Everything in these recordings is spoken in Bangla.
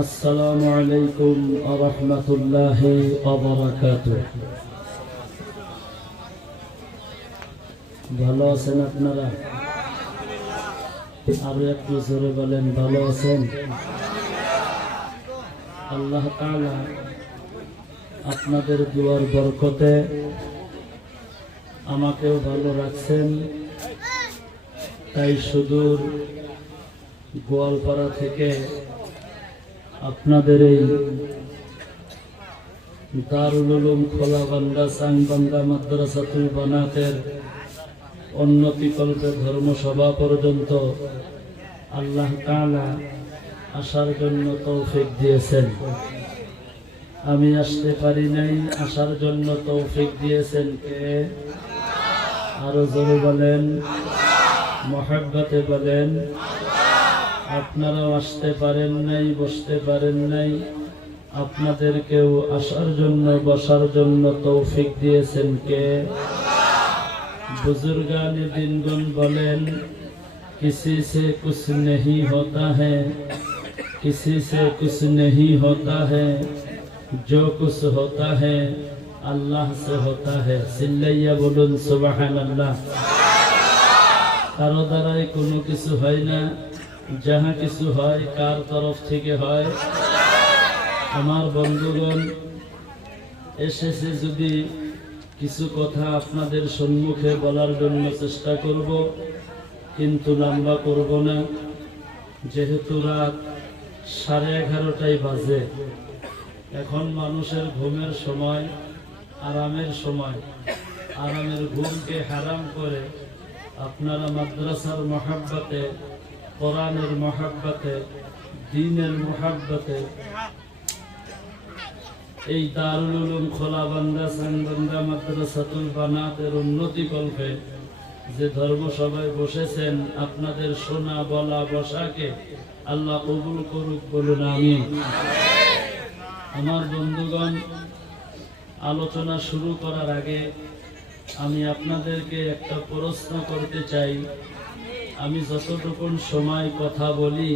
আসসালামু আলাইকুম ওয়া রাহমাতুল্লাহি ওয়া বারাকাতুহু। ভালো আছেন আপনারা? আরো একটু জোরে বলেন, ভালো আছেন? আল্লাহ তাআলা আপনাদের দুয়ার বরকতে আমাকেও ভালো রাখছেন। তাই সুদূর গোয়ালপাড়া থেকে আপনাদের এই দারুল উলুম খোলাবান্ধা চাংবান্ধা মাদ্রাসাতুল বানাতের উন্নতিকল্পে ধর্মসভা পর্যন্ত আল্লাহ তাআলা আসার জন্য তৌফিক দিয়েছেন। আমি আসতে পারি নাই, আসার জন্য তৌফিক দিয়েছেন কে? আরো জোরে বলেন, মহব্বতে বলেন। আপনারাও আসতে পারেন নাই, বসতে পারেন নাই, আপনাদেরকেও আসার জন্য বসার জন্য তৌফিক দিয়েছেন কে? বুজুর্গানে দিনগুন বলেন, किसी से कुछ नहीं होता है, किसी से कुछ नहीं होता है, जो कुछ होता है अल्लाह से होता है। सिल्लाइया बोलुन सुबहानाल्लाह। কারো দ্বারাই কোনো কিছু হয় না, যাহা কিছু হয় কার তরফ থেকে হয়? আমার বন্ধুগণ, এসেছে যদি কিছু কথা আপনাদের সম্মুখে বলার জন্য চেষ্টা করব, কিন্তু লম্বা করব না। যেহেতু রাত 11:30 বাজে, এখন মানুষের ঘুমের সময়, আরামের সময়। আরামের ঘুমকে হারাম করে আপনারা মাদ্রাসার মহব্বতে, কোরআনের মহব্বতে, দ্বীনের মহব্বতে এই দারুল উলুম খোলাবান্ধা চাংবান্ধা মাদ্রাসাতুল বানাতের উন্নতি কল্পে যে ধর্মসভায় বসেছেন, আপনাদের শোনা বলা বসাকে আল্লাহ কবুল করুক, বলুন আমিন। আমার বন্ধুগণ, আলোচনা শুরু করার আগে আমি আপনাদেরকে একটা প্রশ্ন করতে চাই। আমি যতটুকু সময় কথা বলি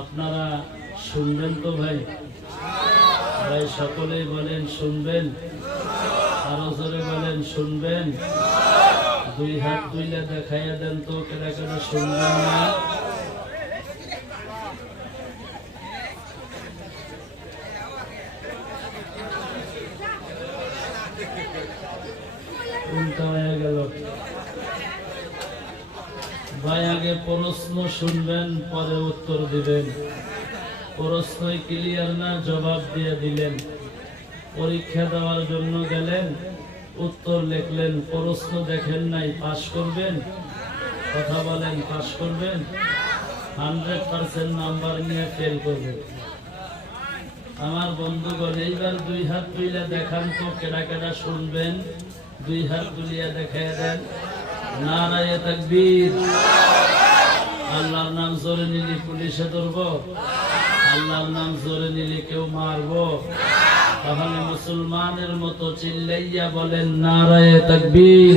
আপনারা শুনবেন তো ভাই? ভাই সকলেই বলেন শুনবেন। আরো জোরে বলেন শুনবেন। দুই হাত তুলে দেখাইয়া দেন তো কেনা কেনা শুনবেন না। উল্টা হয়ে গেল ভাই। আগে প্রশ্ন শুনবেন, পরে উত্তর দিবেন। প্রশ্নই ক্লিয়ার না, জবাব দিয়ে দিলেন। পরীক্ষা দেওয়ার জন্য গেলেন, উত্তর লিখলেন, প্রশ্ন দেখেন নাই, পাস করবেন? কথা বলেন, পাস করবেন? 100% নাম্বার নিয়ে ফেল করবেন। আমার বন্ধুগণ, এইবার দুই হাত তুলে দেখান তো কেডা কেডা শুনবেন। দুই হাত তুলিয়া দেখাইয়া দেন। নারায়ে তাকবীর। আল্লাহর নাম জোরে নিলে পুলিশে ধরবো? আল্লাহর নাম জোরে নিলে কেউ মারবো? তাহলে মুসলমানের মতো চিল্লাইয়া বলেন নারায়ে তাকবীর।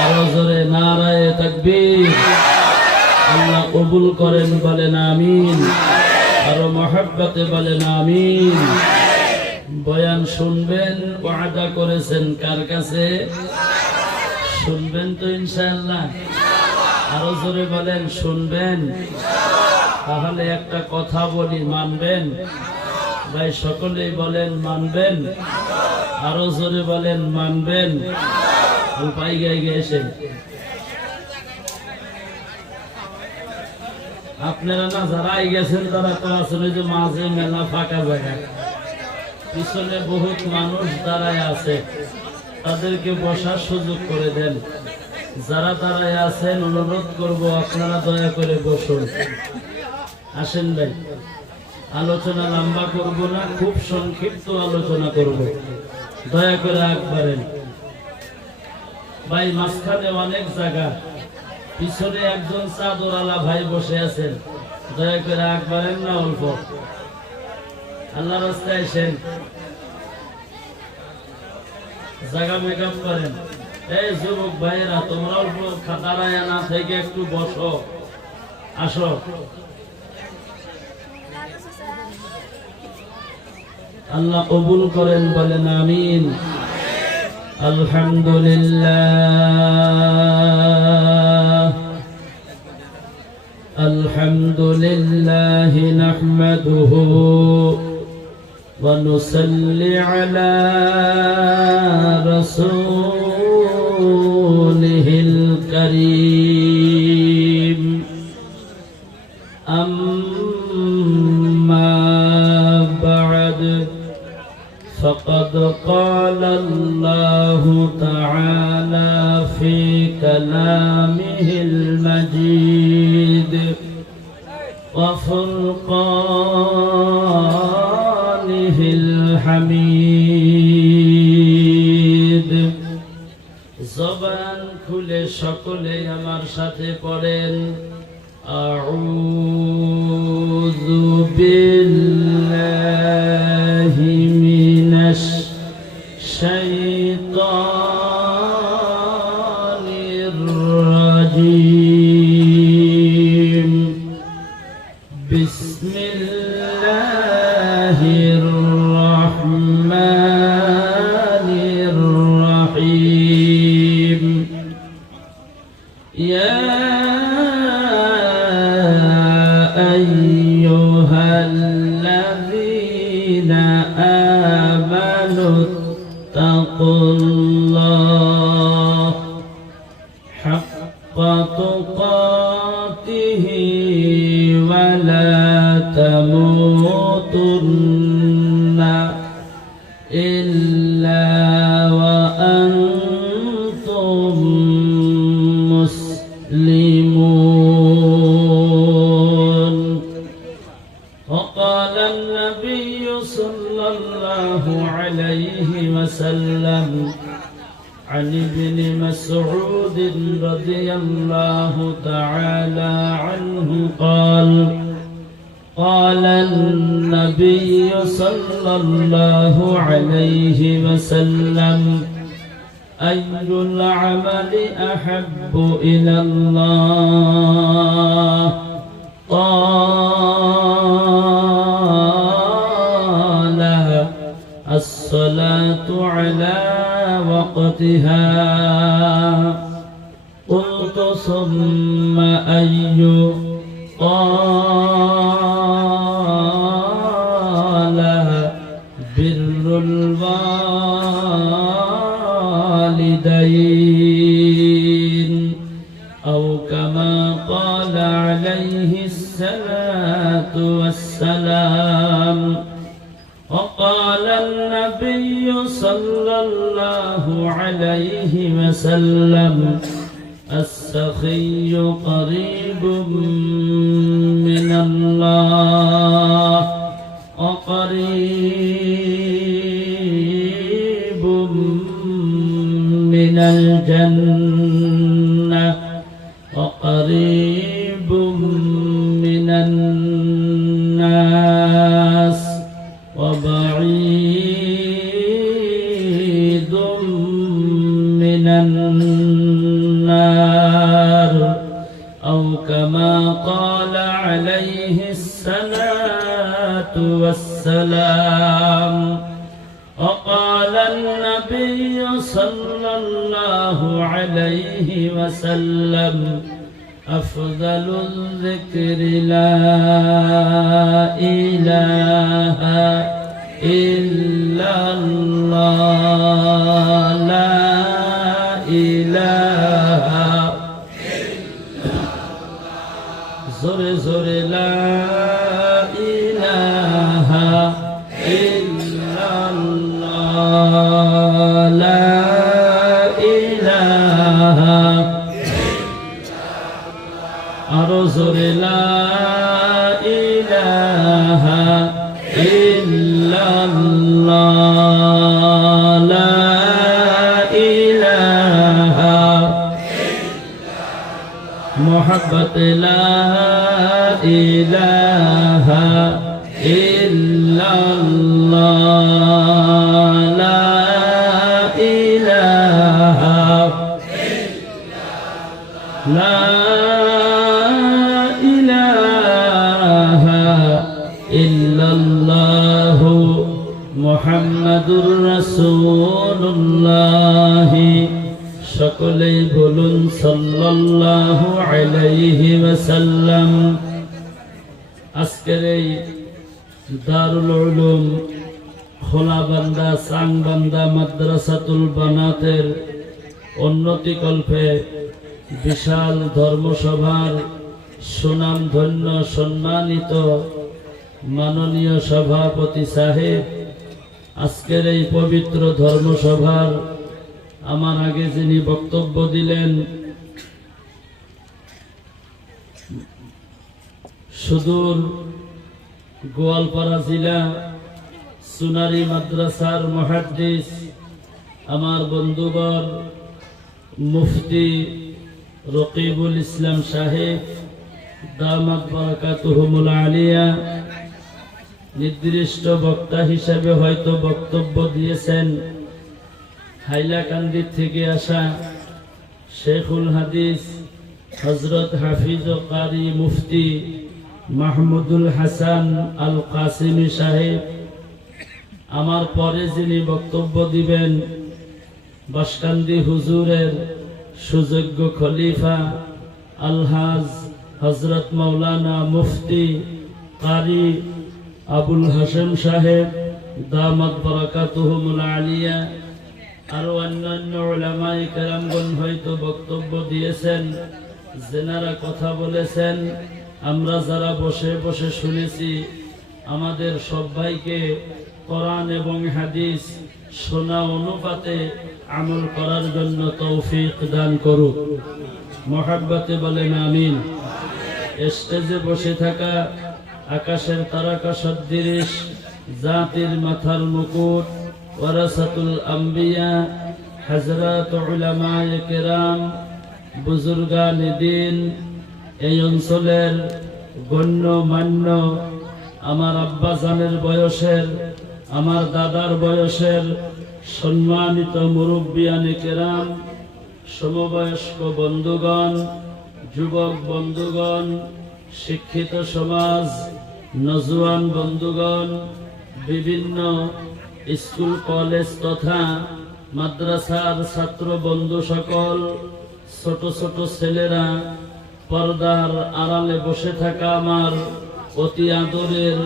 আরো জোরে নারায়ে তাকবীর। আল্লাহ কবুল করেন, বলেন আমিন। আরো মহব্বতে বলেন আমিন। বয়ান শুনবেন, ওয়াদা করেছেন কার কাছে? শুনবেন তো ইনশাআল্লাহ? আরো জোরে বলেন শুনবেন। তাহলে একটা কথা বলি, মানবেন? ভাই সকলেই বলেন মানবেন। আরো জোরে বলেন মানবেন। উপায় গাই গেছেন আপনারা না, যারাই গেছেন তারা তো আসলে যে মাঝে মেলা ফাঁকা জায়গা, পিছনে বহুত মানুষ দাঁড়ায় আছে, তাদেরকে বসার সুযোগ করে দেন। যারা দাঁড়ায় আছেন অনুরোধ করব আপনারা দয়া করে বসুন। আসেন ভাই, আলোচনা লম্বা করব না, খুব সংক্ষিপ্ত আলোচনা করব, দয়া করে আগবাড়েন ভাই। মাঝখানে অনেক জায়গা, পিছনে একজন চাদরওয়ালা ভাই বসে আছেন, দয়া করে আগবাড়েন না, অল্প আল্লাহ রাস্তায় আসেন, জায়গা মেকআপ করেন। এই যুবক ভাইরা, তোমরা অল্প দাঁড়ায় না থেকে একটু বসো, আসো। আল্লাহ কবুল করেন, বলেন আমিন। আলহামদুলিল্লাহ আলহামদুলিল্লাহ নাহমাদুহু ওয়া নুসাল্লি আলা রাসূলিহিল কারীম। আম্মা বা'দ فقد قال الله تعالى في كلامه المجيد وفرقانه الحميد। জবান খুলে সকলে আমার সাথে পড়েন, আউযু বিল্লাহি মিনাশ শাইতানির রাজীম। বিসমিল্লাহির রাহমানির রাহিম। ইয়া আইয়ুহাল্লাযীনা আমানু তাকুল্লাহ হাক্কা তুকাতিহি ওয়া লা তামুতুন্না ইল্লা ওয়া আনতুম মুসলিমুন। وقال النبي صلى الله عليه وسلم عن ابن مسعود رضي الله تعالى عنه قال قال النبي صلى الله عليه وسلم أي العمل أحب إلى الله؟ قال الصلاة على وقتها. قلت ثم أي؟ قال بر الوالدين أو كما قال عليه الصلاة والسلام. وقال النبي صلى الله عليه وسلم السخي قريب من الله وقريب من الجنة وقريب من الناس وبعيد من النار أو كما قال عليه الصلاة والسلام. وقال النبي صلى الله عليه وسلم أفضل الذكر لا إله إلا الله لا إله إلا الله زور زور لا إله إلا الله لا إله أرزر لا إله إلا الله لا إله محبة لا إله إلا الله لا إله لا মুহাম্মাদুর রাসূলুল্লাহ। সকলেই বলুন সাল্লাল্লাহু আলাইহি ওয়াসাল্লাম। আজকের এই দারুল উলুম খোলাবান্দা সাংবান্দা মাদ্রাসাতুল বানাতের উন্নতি কল্পে বিশাল ধর্মসভার সুনাম ধন্য সম্মানিত মাননীয় সভাপতি সাহেব, আজকের এই পবিত্র ধর্মসভার আমার আগে যিনি বক্তব্য দিলেন, সুদূর গোয়ালপাড়া জেলা সুনারি মাদ্রাসার মুহাদ্দিস আমার বন্ধুবর মুফতি রকিবুল ইসলাম সাহেব দামাত বারাকাতুহুমুল আলিয়া নির্দিষ্ট বক্তা হিসেবে হয়তো বক্তব্য দিয়েছেন হাইলাকান্দি থেকে আসা শেখুল হাদিস হযরত হাফিজ ও কারি মুফতি মাহমুদুল হাসান আল কাসিমি সাহেব। আমার পরে যিনি বক্তব্য দিবেন বাসকান্দি হুজুরের সুযোগ্য খলিফা আলহাজ হযরত মাওলানা মুফতি কারি আবুল হাসেম সাহেব দামাত বারাকাতুহুমুল আলিয়া। আরো অন্যান্য উলামায়ে কেরামগণ হয়তো বক্তব্য দিয়েছেন, যেনারা কথা বলেছেন, আমরা যারা বসে বসে শুনেছি, আমাদের সবাইকে কোরআন এবং হাদিস শোনা অনুপাতে আমল করার জন্য তৌফিক দান করুক। মহাব্বতে বলেন আমিন। স্টেজে বসে থাকা আকাশের তারকা সদৃশ জাতির মাথার মুকুট ওয়ারাসাতুল আম্বিয়া হযরত উলামায়ে কেরাম বুজুর্গানে দ্বীন, এই অঞ্চলের গণ্যমান্য আমার আব্বা জানের বয়সের, আমার দাদার বয়সের সম্মানিত মুরব্বিয়ানে কেরাম, সমবয়স্ক বন্ধুগণ, যুবক বন্ধুগণ, শিক্ষিত সমাজ, নজওয়ান বন্ধুগণ, বিভিন্ন স্কুল কলেজ তথা মাদ্রাসার ছাত্র বন্ধু সকল, ছোট ছোট ছেলেরা, পর্দার আড়ালে বসে থাকা আমার অতি আদরের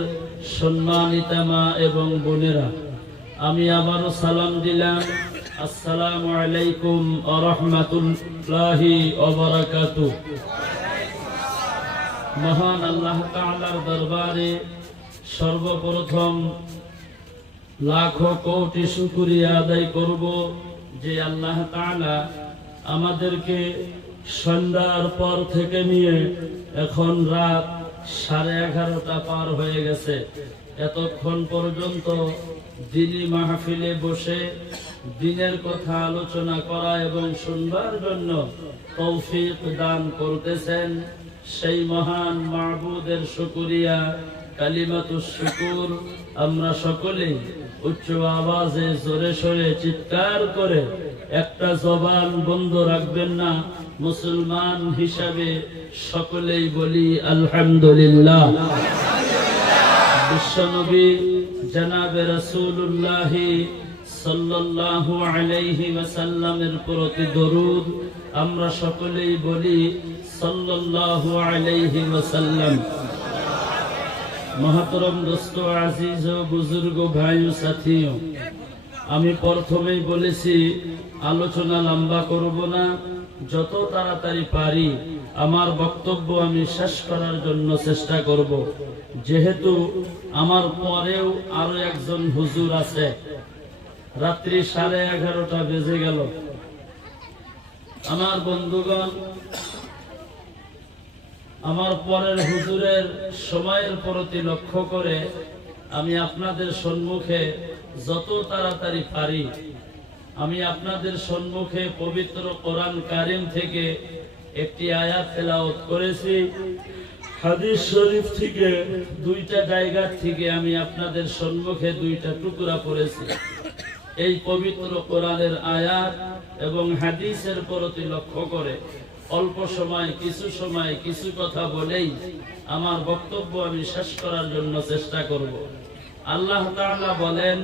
সম্মানিতা মা এবং বোনেরা, আমি আবারও সালাম দিলাম, আসসালামু আলাইকুম ওয়া রাহমাতুল্লাহি ওয়া বারাকাতুহু। মহান আল্লাহ তাআলার দরবারে সর্বপ্রথম লাখো কোটি শুকরিয়া আদায় করব যে আল্লাহ তাআলা আমাদেরকে সন্ধ্যার পর থেকে নিয়ে এখন রাত 11:30 পার হয়ে গেছে, এতক্ষণ পর্যন্ত দিনী মাহফিলে বসে দিনের কথা আলোচনা করা এবং শুনবার জন্য তৌফিক দান করতেছেন। সেই মহান মাবুদের শুকরিয়া কালিমাতুশ শুকুর আমরা সকলেই উচ্চ আওয়াজে জোরে সোরে চিৎকার করে, একটা জবান বন্ধ রাখবেন না, মুসলমান হিসাবে সকলেই বলি আলহামদুলিল্লাহ। বিশ্বনবী জনাবে রাসূলুল্লাহ সাল্লাল্লাহু আলাইহি ওয়াসাল্লামের প্রতি দরুদ আমরা সকলেই বলি সাল্লাল্লাহু আলাইহি ওয়াসাল্লাম। মহতরম দোস্ত, আজিজ ও বুজুর্গ ভাই ও সাথীও, আমি প্রথমেই বলেছি আলোচনা লম্বা করব না, যত তাড়াতাড়ি পারি আমার বক্তব্য আমি শেষ করার জন্য চেষ্টা করব। যেহেতু আমার পরেও আরো একজন হুজুর আছে, রাত্রি 11:30 বেজে গেল। আমার বন্ধুগণ, আমার পরের হুজুরের সময়ের প্রতি লক্ষ্য করে আমি আপনাদের সম্মুখে যত তাড়াতাড়ি পারি আমি আপনাদের সম্মুখে পবিত্র কোরআন কারীম থেকে একটি আয়াত তেলাওয়াত করেছি। হাদিস শরীফ থেকে দুইটা জায়গা থেকে আমি আপনাদের সম্মুখে দুইটা টুকরা পড়েছি। এই পবিত্র কোরআনের আয়াত এবং হাদিসের প্রতি লক্ষ্য করে অল্প সময় কিছু কথা বলেই আমার বক্তব্য আমি শেষ করার জন্য চেষ্টা করব। আল্লাহ তাআলা বলেন,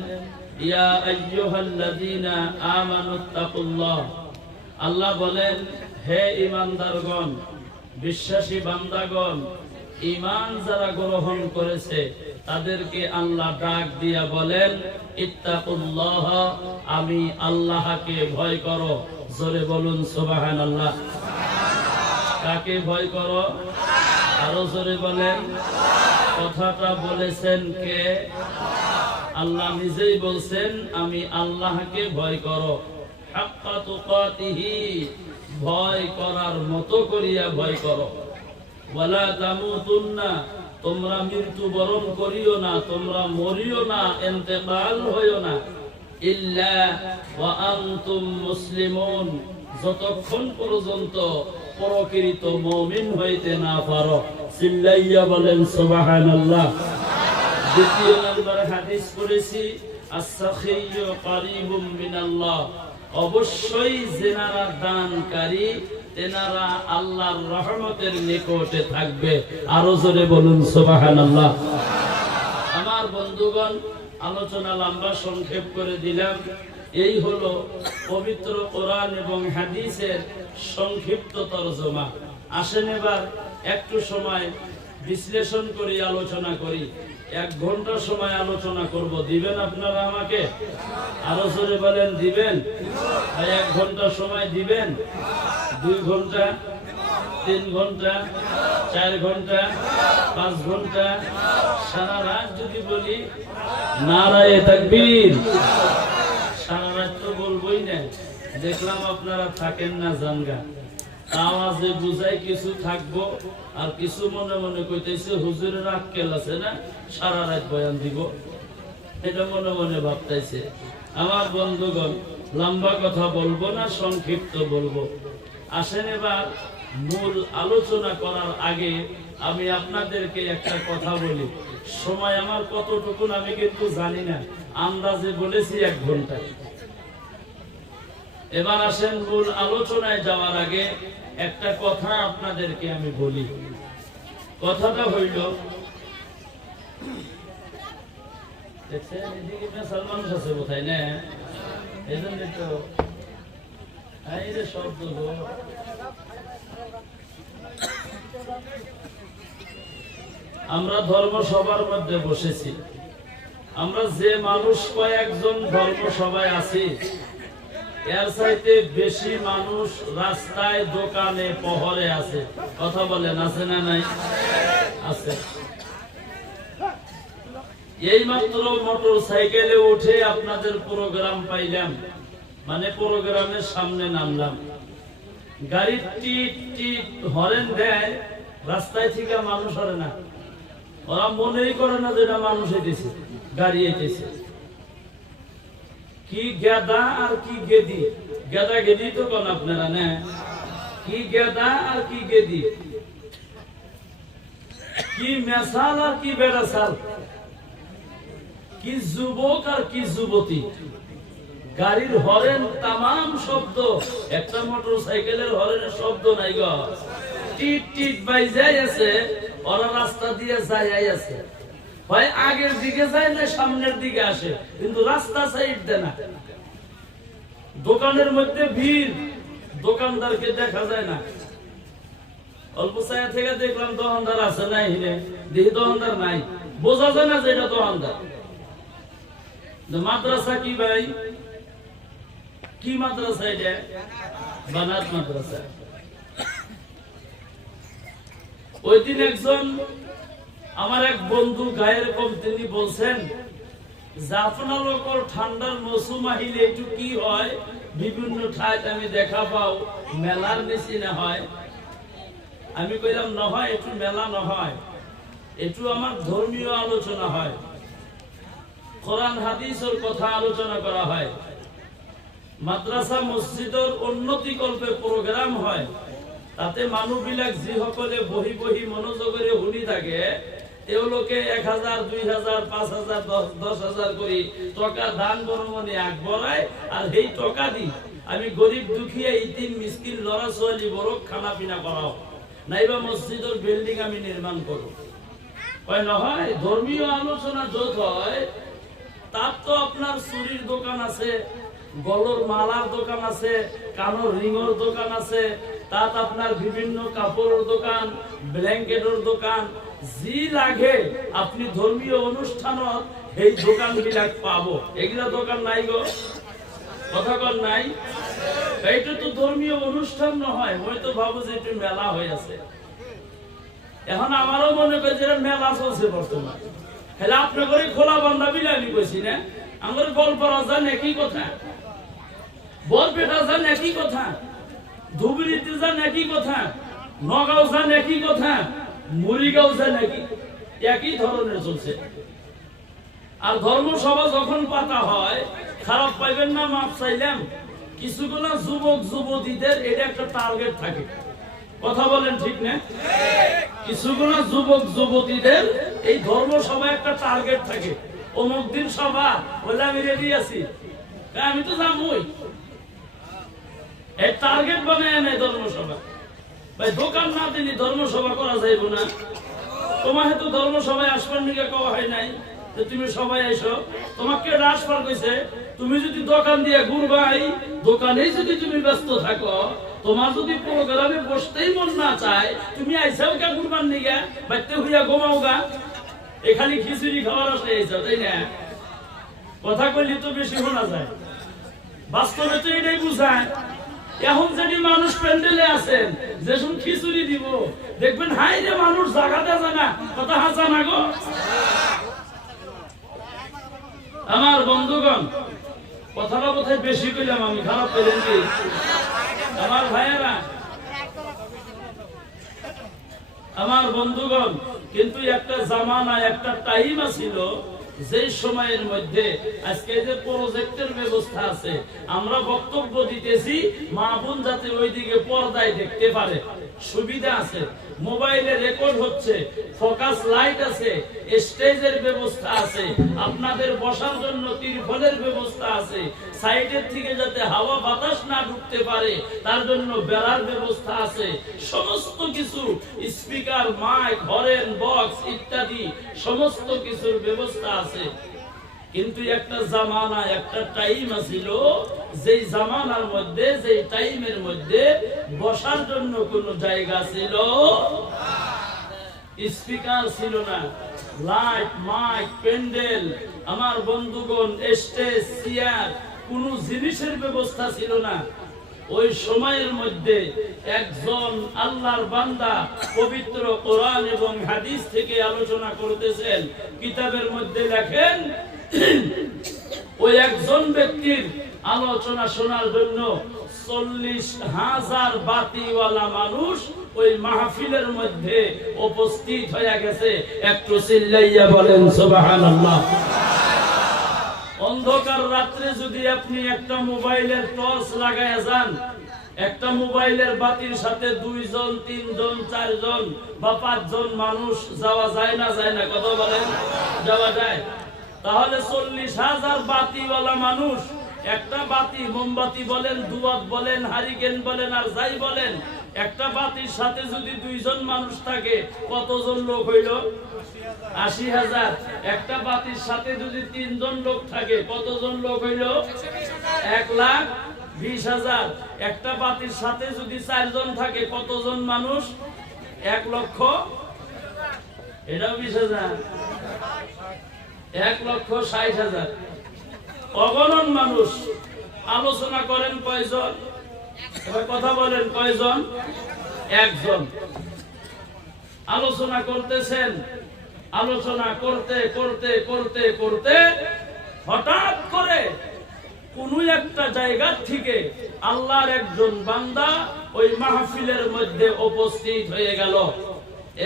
ইয়া আইয়ুহাল্লাযীনা আমানুত্তাকুল্লাহ, আল্লাহ বলেন হে ঈমানদারগণ, বিশ্বাসী বান্দাগণ, ঈমান যারা গ্রহণ করেছে তাদেরকে আল্লাহ ডাক দিয়া বলেন ইত্তাকুল্লাহ, আমি আল্লাহকে ভয় করো। জোরে বলুন সুবহানাল্লাহ। কাকে ভয় করো? আরো জোরে বলেন। কথাটা বলেছেন কে? আল্লাহ নিজেই বলছেন আমি আল্লাহকে ভয় করো। হাক্কা তুকাতিহি, ভয় করার মতো করিয়া ভয় করো। ওয়ালা তামুতুন্না, তোমরা মৃত্যুবরণ করিও না, তোমরা মরিও না, ইন্তেকাল হইও না, ইল্লা ওয়া আনতুম মুসলিমুন, যতক্ষণ পর্যন্ত প্রকৃত মুমিন হইতে না পারো। চিল্লাইয়া বলেন সুবহানাল্লাহ। দ্বিতীয় নম্বর হাদিস পড়েছি আস-সাখিয়্যু কারীবুম মিনাল্লাহ, অবশ্যই যারা দানকারী তেনারা আল্লাহর রহমতের নিকটে থাকবে। আরো জোরে বলুন সুবহানাল্লাহ। আমার বন্ধুগণ, আলোচনা লম্বা সংক্ষেপ করে দিলাম। এই হলো পবিত্র কোরআন এবং হাদিসের সংক্ষিপ্ত তরজমা। আসেন এবার একটু সময় বিশ্লেষণ করি, আলোচনা করি। 1 ঘন্টা সময় আলোচনা করব, দিবেন আপনারা আমাকে? আরো জোরে বলেন দিবেন? 1 ঘন্টা সময় দিবেন? 2 ঘন্টা, 3 ঘন্টা, 4 ঘন্টা, 5 ঘন্টা, সারা রাত যদি বলি? নারায়ে তাকবীর। সারা রাত তো বলবোই না, দেখলাম আপনারা থাকেন না জানগা। আওয়াজে বুঝাই কিছু থাকবো, আর কিছু মনে মনে কইতেছে হুজুরের আক্কেল আছে না, সারা রাত বয়ান দিব, এটা মনে মনে ভাবতেছে। আমার বন্ধুগণ, লম্বা কথা বলবো না, সংক্ষিপ্ত বলবো। আসেন এবার মূল আলোচনা করার আগে আমি আপনাদেরকে একটা কথা বলি। সময় আমার কতটুকুন আমি কিন্তু জানি না, আন্দাজে বলেছি 1 ঘন্টা। এবার আসেন মূল আলোচনায় যাওয়ার আগে একটা কথা আপনাদেরকে আমি বলি। কথাটা হইল, দেখছেন এদিকে সালমান আছে কোথায় না, এই জন্য তো এই যে শব্দ। আমরা ধর্ম সভার মধ্যে বসেছি, আমরা যে মানুষ কয়েকজন ধর্ম সভায় আছি, এর চাইতে বেশি মানুষ রাস্তায়, দোকানে, পহরে আছে। কথা বলেন আছে না নাই? আছে। এই মাত্র মোটর সাইকেলে উঠে আপনাদের প্রোগ্রাম পাইলাম, মানে প্রোগ্রামের সামনে নামলাম। গাড়ি টিট টিট হরেন দেয়, রাস্তায় থেকে মানুষ হরে না, ওরা মনেই করে না যেটা মানুষ এসেছে, গাড়ি এসেছে। কি গেদা আর কি গেদি, গেদা গেদি তো কোন আপনারা না, কি গেদা আর কি গেদি, কি মেসাল আর কি বেড়াসাল, কি যুবক আর কি যুবতী। গাড়ির হরেন তামাম শব্দ, একটা মোটর সাইকেলের হরেনের শব্দ নাই গো। টিট টিট বাজাই আছে, ওরা রাস্তা দিয়ে যাই আছে, হয় আগের দিকে যায় না সামনের দিকে আসে, কিন্তু রাস্তা সাইড দেয় না। দোকানের মধ্যে ভিড়, দোকানদারকে দেখা যায় না। অল্প ছায়া থেকে দেখলাম দোকানদার আছে নাই, দেখি দোকানদার নাই, বোঝা যায় না যে এটা দোকানদার। মাদ্রাসা কি ভাই, কি মাদ্রাসা এটা? বানাত মাদ্রাসা। ওই দিন একজন আমার এক বন্ধু গায়ের কম, তিনি বলছেন জাফনালকর ঠান্ডার মৌসুম আহিলে একটু কি হয়, বিভিন্ন ঠাইত আমি দেখা পাও মেলার মেশিনে হয়। আমি কইলাম নহয়, একটু মেলা নহয়, একটু আমার ধর্মীয় আলোচনা হয়, কোরআন হাদিসের কথা আলোচনা করা হয়, মাদ্রাসা মসজিদের উন্নতি কল্পে প্রোগ্রাম হয়। তাতে মানুষবিলাক যিসকলে বহি বহি মনোযোগেৰে শুনি থাকে, তেওঁলোকে 1000, 2000, 5000, 10,000 করে টাকা দান বনমনে আগবঢ়ায়, আর সেই টাকা দি আমি গরিব দুখিয়া ইতিম মিসকিন লড়া ছোৱালী বড়ক খানা পিনা করাও, নাইবা মসজিদের বিল্ডিং আমি নির্মাণ করো। কয় নহয়, ধর্মীয় আলোচনা যত হয় তার তো আপনার চুরির দোকান আছে, গলার মালার দোকান আছে, কানের রিংয়ের দোকান আছে, তাত আপনার বিভিন্ন কাপড়ের দোকান, ব্ল্যাঙ্কেটের দোকান, জি লাগে আপনি ধর্মীয় অনুষ্ঠানত এই দোকান বিলাক পাবো। এগুলা দোকান নাই গো, কথা কর নাই। এইটা তো ধর্মীয় অনুষ্ঠান নহয়, মই তো ভাবো যে এটা মেলা হয়ে আছে। এখন আমারও মনে করে যে মেলা চলছে বর্তমান। হেলে আপনার করে খোলা বান্ধা বিলে আমি কইছি না, আমার গল্প রাজান একই কথা, বরপেটা যান একই কথা, ধুবড়িতে যান একই কথা, নগাঁও যান একই কথা, মুড়িগাঁও যান একই ধরনের চলছে। আর ধর্মসভা যখন পাতা হয়, খারাপ পাইবেন না, মাপ চাইলাম, কিছুগুলো যুবক যুবতীদের এটা একটা টার্গেট থাকে, কথা বলেন ঠিক না? কিছুগুলো যুবক যুবতীদের এই ধর্মসভা একটা টার্গেট থাকে, অমুক দিন সভা বলে আমি রেডি আছি, আমি তো যাবই। এই টার্গেট বানায় নেয় ধর্মসভা। ভাই দোকান না দিলে ধর্মসভা করা যাইব না। তোমার তো ধর্মসভায় আসবার নিকে কওয়া হয় নাই যে তুমি সবাই আইসো, তোমাকে আসবার কইছে। তুমি যদি দোকান দিয়ে ঘুরবাই, দোকানেই যদি তুমি ব্যস্ত থাকো, তোমার যদি প্রোগ্রামে বসতেই মন না চায়, তুমি আইসাও কে ঘুরবার নিকে, বাইতে হইয়া ঘুমাও গা, এখানে খিচুড়ি খাওয়ার আসে আইসাও, তাই না? কথা কইলে তো বেশি শোনা যায়, বাস্তবে তো এটাই বুঝায়। এখন যদি মানুষ প্যান্ডেলে আছেন, যেসব খিচুড়ি দিব, দেখবেন হাই রে মানুষ জায়গাতে জানা, কথা হাসা না গো। আমার বন্ধুগণ, কথাটা বোধহয় বেশি কইলাম আমি, খারাপ পেলেন কি আমার ভাইয়েরা? আমার বন্ধুগণ, কিন্তু একটা জামানা, একটা টাইম আছিল যে সময়ের মধ্যে আজকে যে প্রজেক্টের ব্যবস্থা আছে, আমরা বক্তব্য দিতেছি, মা বোন যাতে ওইদিকে পর্দায় দেখতে পারে, সুবিধা আছে। মোবাইলে রেকর্ড হচ্ছে, ফোকাস লাইট আছে, স্টেজের ব্যবস্থা আছে, আপনাদের বসার জন্য তিরফলের ব্যবস্থা আছে, সাইডের থেকে যাতে হাওয়া বাতাস না ঢুকতে পারে তার জন্য বেড়ার ব্যবস্থা আছে, সমস্ত কিছু, স্পিকার, মাইক, হরেন, বক্স ইত্যাদি সমস্ত কিছুর ব্যবস্থা আছে। কিন্তু একটা জামানা, একটা টাইম আছিল, যেই জামানার মধ্যে, যেই টাইমের মধ্যে বসার জন্য কোনো জায়গা ছিল, স্পিকার ছিল না, লাইট, মাইক, প্যান্ডেল, আমার বন্ধুগণ, স্টেজ, চেয়ার, কোনো জিনিসের ব্যবস্থা ছিল না। ওই সময়ের মধ্যে একজন আল্লাহর বান্দা পবিত্র কোরআন এবং হাদিস থেকে আলোচনা করতেছেন। কিতাবের মধ্যে লেখেন, ওই একজন ব্যক্তির আলোচনা শোনার জন্য 40,000 বাতিওয়ালা মানুষ ওই মাহফিলের মধ্যে উপস্থিত হয়ে গেছে। একটু চিল্লাইয়া বলেন সুবহানাল্লাহ। অন্ধকার রাত্রে যদি আপনি একটা মোবাইলের টর্চ লাগায় যান, একটা মোবাইলের বাতির সাথে 2 জন, 3 জন, 4 জন বা 5 জন মানুষ যাওয়া যায় না? যায় না? কথা বলেন, যাওয়া যায়। তাহলে 40,000 বাতিওয়ালা মানুষ, একটা বাতি, মোমবাতি বলেন, দুয়াত বলেন, হারিকেন বলেন, আর যাই বলেন, একটা বাতির সাথে যদি 2 জন মানুষ থাকে, কতজন লোক হইল? 80,000। একটা বাতির সাথে যদি 3 জন লোক থাকে, কতজন লোক হইল? 1,20,000। একটা বাতির সাথে যদি 4 জন থাকে, কতজন মানুষ? 1 লক্ষ। এটাও 20,000। 1,60,000। অগণন মানুষ। আলোচনা করেন কয়জন? এবার কথা বলেন, কয়জন? একজন। আলোচনা করতেছেন, আলোচনা করতে করতে করতে করতে হঠাৎ করে কোন একটা জায়গা থেকে আল্লাহর একজন বান্দা ওই মাহফিলের মধ্যে উপস্থিত হয়ে গেল।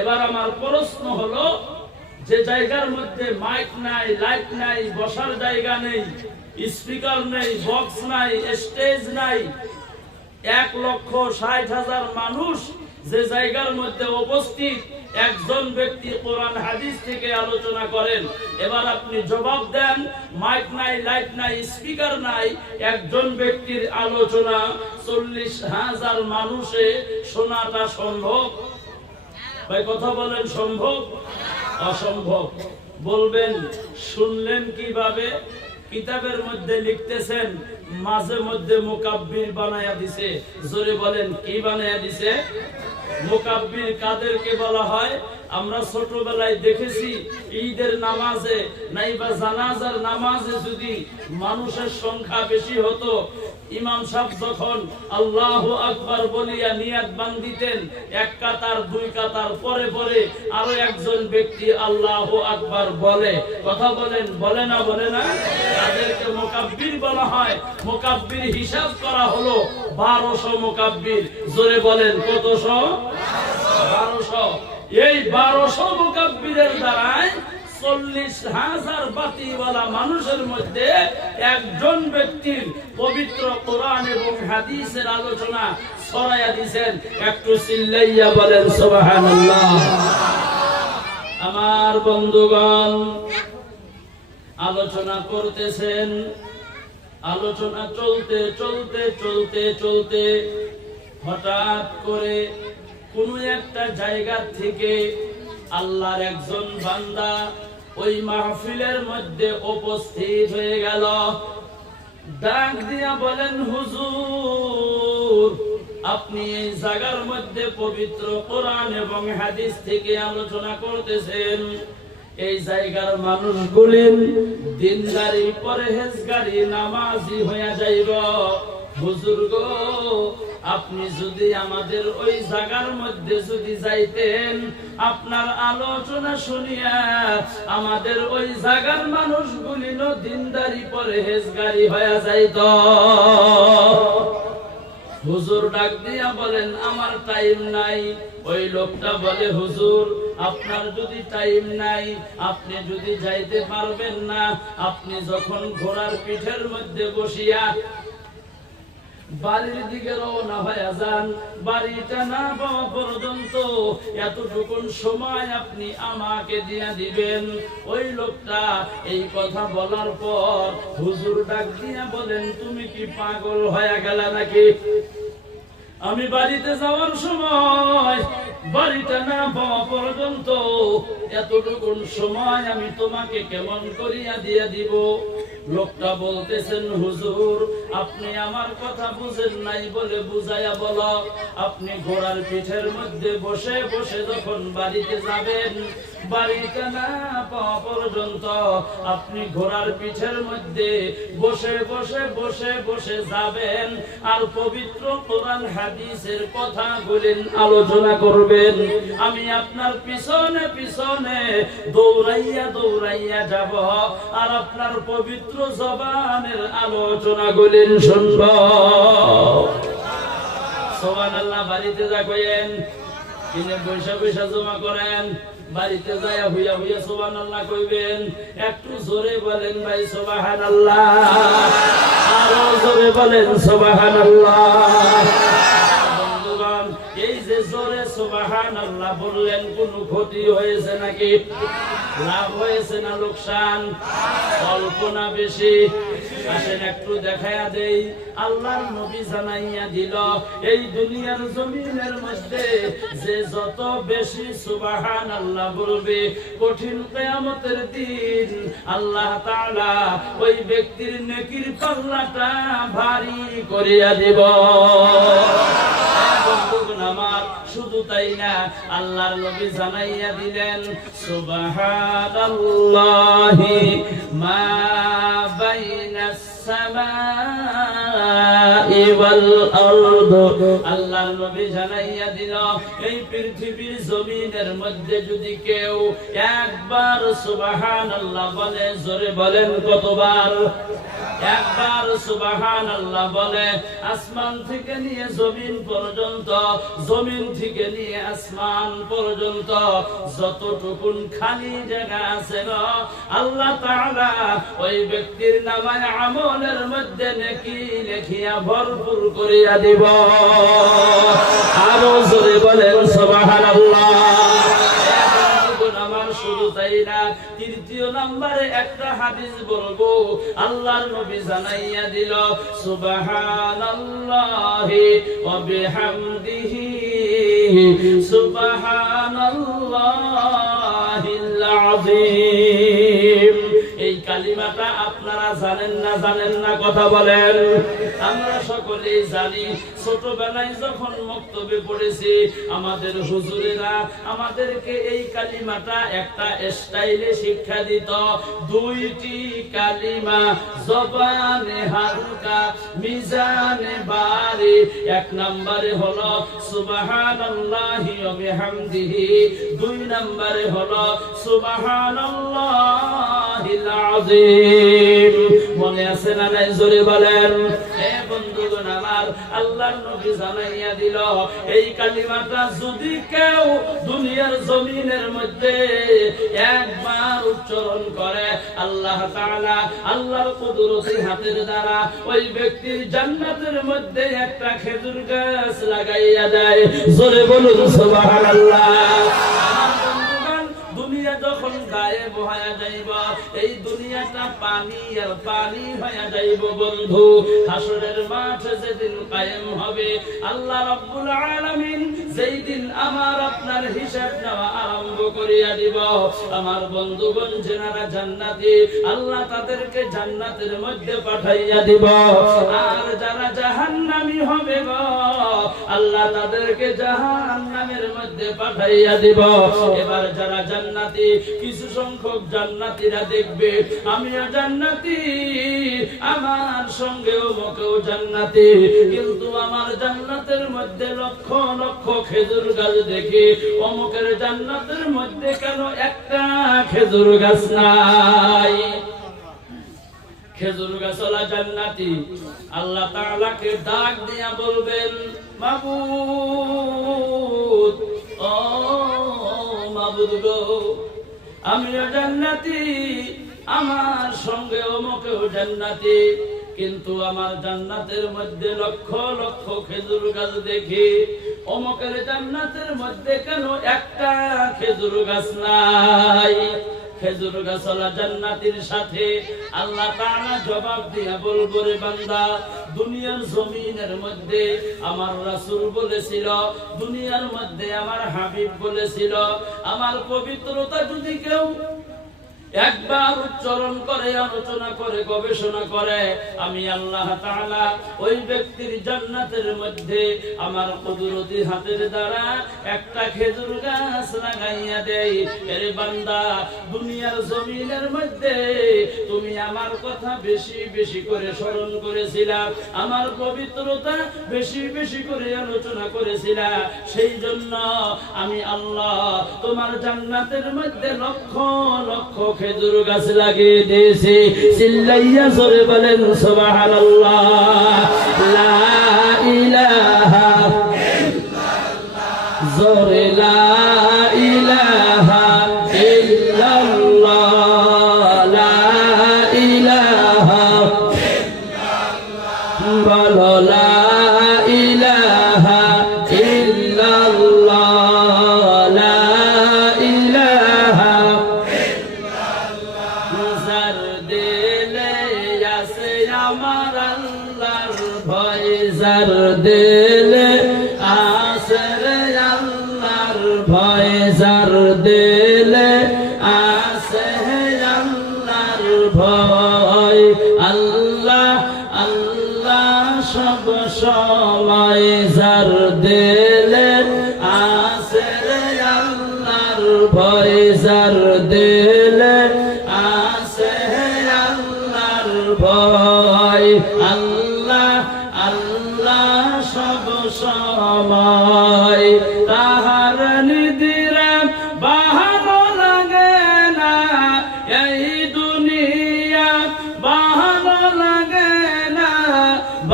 এবার আমার প্রশ্ন হলো, যে জায়গার মধ্যে মাইক নাই, লাইট নাই, বসার জায়গা নেই, স্পিকার নেই, বক্স নাই, স্টেজ নাই, 1,60,000 মানুষ যে জায়গার মধ্যে উপস্থিত, একজন ব্যক্তি কোরআন হাদিস থেকে আলোচনা করেন। এবার আপনি জবাব দেন, মাইক নাই, লাইট নাই, স্পিকার নাই, একজন ব্যক্তির আলোচনা 40,000 মানুষে শোনাটা সম্ভব? ভাই কথা বলেন, সম্ভব? অসম্ভব। বলবেন শুনলেন কিভাবে? কিতাবের মধ্যে লিখতেছেন মাঝে মধ্যে মুকাব্বির বানায়া দিছে। জোরে বলেন কি বানায়া দিছে? মুকাব্বির কাদেরকে বলা হয়? আমরা ছোটবেলায় দেখেছি ঈদের নামাজে নাইবা জানাজার নামাজে যদি মানুষের সংখ্যা বেশি হতো, ইমাম সাহেব যখন আল্লাহু আকবার বলিয়া নিয়াত বান্ধিতেন, এক কাতার দুই কাতার পরে পরে আরো একজন ব্যক্তি আল্লাহু আকবার বলে। কথা বলেন, বলে না? বলে না? তাদেরকে মুকাব্বির বলা হয়। মুকাব্বির হিসাব করা হলো 1200 মুকাব্বির। জোরে বলেন কতশো? 1200। এই 1200 মুকাব্বিরের দ্বারাই 40,000 বাতিওয়ালা মানুষের মধ্যে একজন ব্যক্তির পবিত্র কোরআন এবং হাদিসের আলোচনা ছড়াইয়া দিয়েছেন। একটু চিল্লাইয়া বলেন সুবহানাল্লাহ। আমার বন্ধুগণ, আলোচনা করতেছেন। আলোচনা চলতে চলতে চলতে চলতে হঠাৎ করে কোন একটা জায়গা থেকে আল্লাহর একজন বান্দা ওই মাহফিলের মধ্যে উপস্থিত হয়ে গেল। ডাক দিয়া বলেন, হুজুর, আপনি এই জায়গার মধ্যে পবিত্র কোরআন এবং হাদিস থেকে আলোচনা করতেছেন। এই জায়গার মানুষগুলি দিনদারি পরহেজগারি নামাজি হইয়া যাইব। হুজুর গো, আপনি যদি আমাদের ওই জায়গার মধ্যে যদি যাইতেন, আপনার আলোচনা শুনিয়া আমাদের ওই জায়গার মানুষগুলি দিনদারি পরহেজগারি হইয়া যাইত। হুজুর ডাক দিয়া বলেন, আমার টাইম নাই। ওই লোকটা বলে, হুজুর, আপনার যদি টাইম নাই, আপনি যদি যাইতে পারবেন না, আপনি যখন ঘোড়ার পিঠের মধ্যে বসিয়া বাড়ির দিকে রওনা হয়ে যান, বাড়িটা না পাওয়া পর্যন্ত এতটুকুন সময় আপনি আমাকে দিয়া দিবেন। ওই লোকটা এই কথা বলার পর হুজুর ডাক দিয়া বলেন, তুমি কি পাগল হয়ে গেলা নাকি? আমি বাড়িতে যাওয়ার সময় বাড়িটা না পাওয়া পর্যন্ত এতটুকুন সময় আমি তোমাকে কেমন করিয়া দিয়া দিব? লোকটা বলতেছেন, হুজুর, আপনি আমার কথা বুঝেন নাই বলে বুঝাইয়া বলো। আপনি ঘোড়ার পিঠের মধ্যে বসে বসে যখন বাড়িতে যাবেন, বাড়িটা না পাওয়া পর্যন্ত আপনি ঘোড়ার পিঠের মধ্যে বসে বসে বসে বসে যাবেন আর পবিত্র কোরআন হাদিসের কথা বলেন, আলোচনা করবেন। আমি আপনার পিছনে পিছনে দৌড়াইয়া দৌড়াইয়া যাব আর আপনার পবিত্র জবানের আলোচনা বলেন শুনব। সুবহানাল্লাহ। বাড়িতে যা কইেন, কিনে পয়সা পয়সা জমা করেন, বাড়িতে যায় হইয়া হইয়া সুবহানাল্লাহ কইবেন। একটু জোরে বলেন ভাই সুবহানাল্লাহ, আরো জোরে বলেন সুবহানাল্লাহ। বন্ধুগণ, এই যে জোরে সুবহানাল্লাহ বললেন, কোনো ক্ষতি হয়েছে নাকি? লাভ হয়েছে না লোকসান? অল্প না বেশি? আসেন একটু দেখায়া দেই। আল্লাহর নবী জানাইয়া দিল, এই দুনিয়ার জমিনের মধ্যে যে যত বেশি সুবহানাল্লাহ বলবে, কঠিন কিয়ামতের দিন আল্লাহ তাআলা ওই ব্যক্তির নেকির পাল্লাটা ভারী করিয়া দিব। আমার শুধু তাই না, আল্লাহর নবী জানাইয়া দিলেন, সুবহানাল্লাহি মা বাইনাস সামাই ওয়াল আরদ। আল্লাহর নবী জানাইয়া দিল, এই পৃথিবীর জমিনের মধ্যে যদি কেউ একবার সুবহানাল্লাহ বলে, জোরে বলেন কতবার? একবার সুবহানাল্লাহ বলে, আসমান থেকে নিয়ে জমিন পর্যন্ত, জমিন থেকে নিয়ে আসমান পর্যন্ত যতটুকুন খালি জায়গা আছে গো, আল্লাহ তাআলা ওই ব্যক্তির নামায় আমলের মধ্যে নেকি লেখিয়া ভরপুর করিয়া দিব। আরো জোরে বলেন সুবহানাল্লাহ। আমার শুধু তাই না, তৃতীয় নম্বরে একটা হাদিস বলবো। আল্লাহর নবী জানাইয়া দিল, সুবহানাল্লাহি ওয়া বিহামদিহি সুবহানাল্লাহিল আযীম। এই কালিমাটা আপনারা জানেন না কথা বলেন? আমরা সকলেই জানি। ছোটবেলায় যখন মক্তবে পড়েছি আমাদের হুজুরেরা আমাদেরকে এই কালিমাটা একটা স্টাইলে শিক্ষা দিত। দুইটি কালিমা জবানে হালকা মিজানে ভারী। এক নম্বরে হলো সুবহানাল্লাহি ওয়া বিহামদিহি, দুই নম্বরে হলো সুবহানাল্লাহিল আযীম। মনে আছে না নাই? জোরে বলেন। হে বন্ধুগণ আমার, আল্লাহর নবী জানাইয়া দিল এই কালিমাটা যদি কেউ দুনিয়ার জমিনের মধ্যে একবার উচ্চারণ করে আল্লাহ তাআলা আল্লাহর কুদরতি হাতের দ্বারা ওই ব্যক্তির জান্নাতের মধ্যে একটা খেজুর গাছ লাগাইয়া দেয়। জোরে বলুন সুবহানাল্লাহ। দুনিয়া যখন গায়েব হয়ে যাইব, এই দুনিয়াটা পানি আর পানি হয়ে যাইব বন্ধু। হাসরের মাঠ যেদিন কায়েম হবে, আল্লাহ রাব্বুল আলামিন যেই দিন আমার আপনার হিসাব নেওয়া আরম্ভ করিয়া দিব, আমার বন্ধুগণ যারা জান্নাতি আল্লাহ তাদেরকে জান্নাতের মধ্যে পাঠাইয়া দিব। আর যারা জাহান্নামী হবে গো, আল্লাহ তাদেরকে জাহান্নামের মধ্যে পাঠাইয়া দিব। এবার যারা জান্নাতি, কিছু সংখ্যক জান্নাতীরা দেখবে আমিও জান্নাতি, আমার সঙ্গেও মুখেও জান্নাতি, কিন্তু আমার জান্নাতের মধ্যে লক্ষ লক্ষ খেজুর গাছ দেখি, অমুকের জান্নাতের মধ্যে কেন একটা খেজুর গাছ নাই? খেজুর গাছওয়ালা জান্নাতি আল্লাহ তাআলাকে ডাক দিয়া বলবেন, মাবুদ, ও মাবুদ গো, আমিও জান্নাতি, আমার সঙ্গে অমুকেও জান্নাতি, কিন্তু আমার জান্নাতের মধ্যে লক্ষ লক্ষ খেজুর গাছ দেখি, অমুকের জান্নাতের মধ্যে কেন একটা খেজুর গাছ নাই? খেজুর গাছওয়ালা জান্নাতীর সাথে আল্লাহ তাআলা জবাব দিয়া বলবো, রে বান্দা, দুনিয়ার জমিনের মধ্যে আমার রাসূল বলেছিল, দুনিয়ার মধ্যে আমার হাবিব বলেছিল, আমার পবিত্রতা যদি কেউ একবার উচ্চারণ করে, আলোচনা করে, গবেষণা করে, আমি আল্লাহ তাআলা ওই ব্যক্তির জান্নাতের মধ্যে আমার কুদরতি হাতের দ্বারা একটা খেজুর গাছ লাগাইয়া দেই। এরে বান্দা, দুনিয়ার জমিনের মধ্যে তুমি আমার কথা বেশি বেশি করে স্মরণ করেছিলা, আমার পবিত্রতা বেশি বেশি করে আলোচনা করেছিলা, সেই জন্য আমি আল্লাহ তোমার জান্নাতের মধ্যে লক্ষ লক্ষ খেজুর গাছ লাগিয়ে দিয়েছি। চিল্লাইয়া জোরে বলেন সুবহানাল্লাহ। লা ইলাহা ইল্লাল্লাহ, জোরে লা ইলাহা ইল্লাল্লাহ, লা ইলাহা ইল্লাল্লাহ, বলো লা ইলাহা ইল্লাল্লাহ, লা ইলাহা যার দিলে আছে আমার আল্লাহর ভয়, যার দিলে আছে রে আল্লাহর ভয়, যার দিলে আছে আল্লাহর ভয়, আল্লাহ আল্লাহ সব সময়, যার দিলে আছে রে আল্লাহর ভয়, যার দিলে আছে আল্লাহর ভয়, আল্লাহ আল্লাহ সব সময়। তাহার নিদিরা ভালো লাগে না এই দুনিয়া, ভালো লাগে না,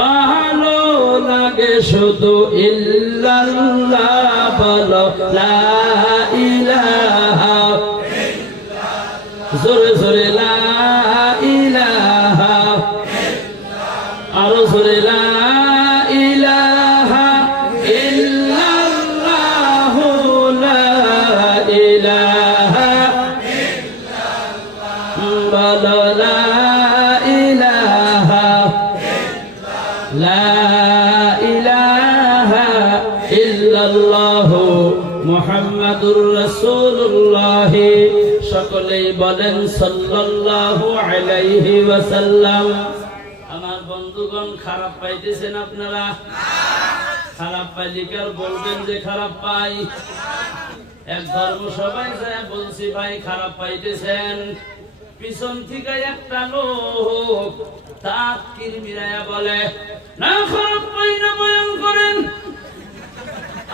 ভালো লাগে শুধু ইল্লাল্লাহ, বলো লা ইলাহা ইল্লাল্লাহ, জোরে জোরে লা ইলাহা ইল্লাল্লাহ, আরো জোরে লা ইলাহা ইল্লাল্লাহ, লা ইলাহা ইল্লাল্লাহ, বলো লা ইলাহা ইল্লাল্লাহ, লা ইলাহা ইল্লাল্লাহ মুহাম্মাদুর রাসূলুল্লাহ। সকলেই বলেন সাল্লাল্লাহু আলাইহি ওয়াসাল্লাম। আমার বন্ধুগণ, খারাপ পাইতেছেন আপনারা? খারাপ পাইলে কি আর বলবেন যে খারাপ পাই? এক ধর্মসভায় যায় বলছি, ভাই খারাপ পাইতেছেন? পিছন থেকে একটা লোক দাঁত কিরমিরায়া বলে, না খারাপ পাই না, বয়ান করেন।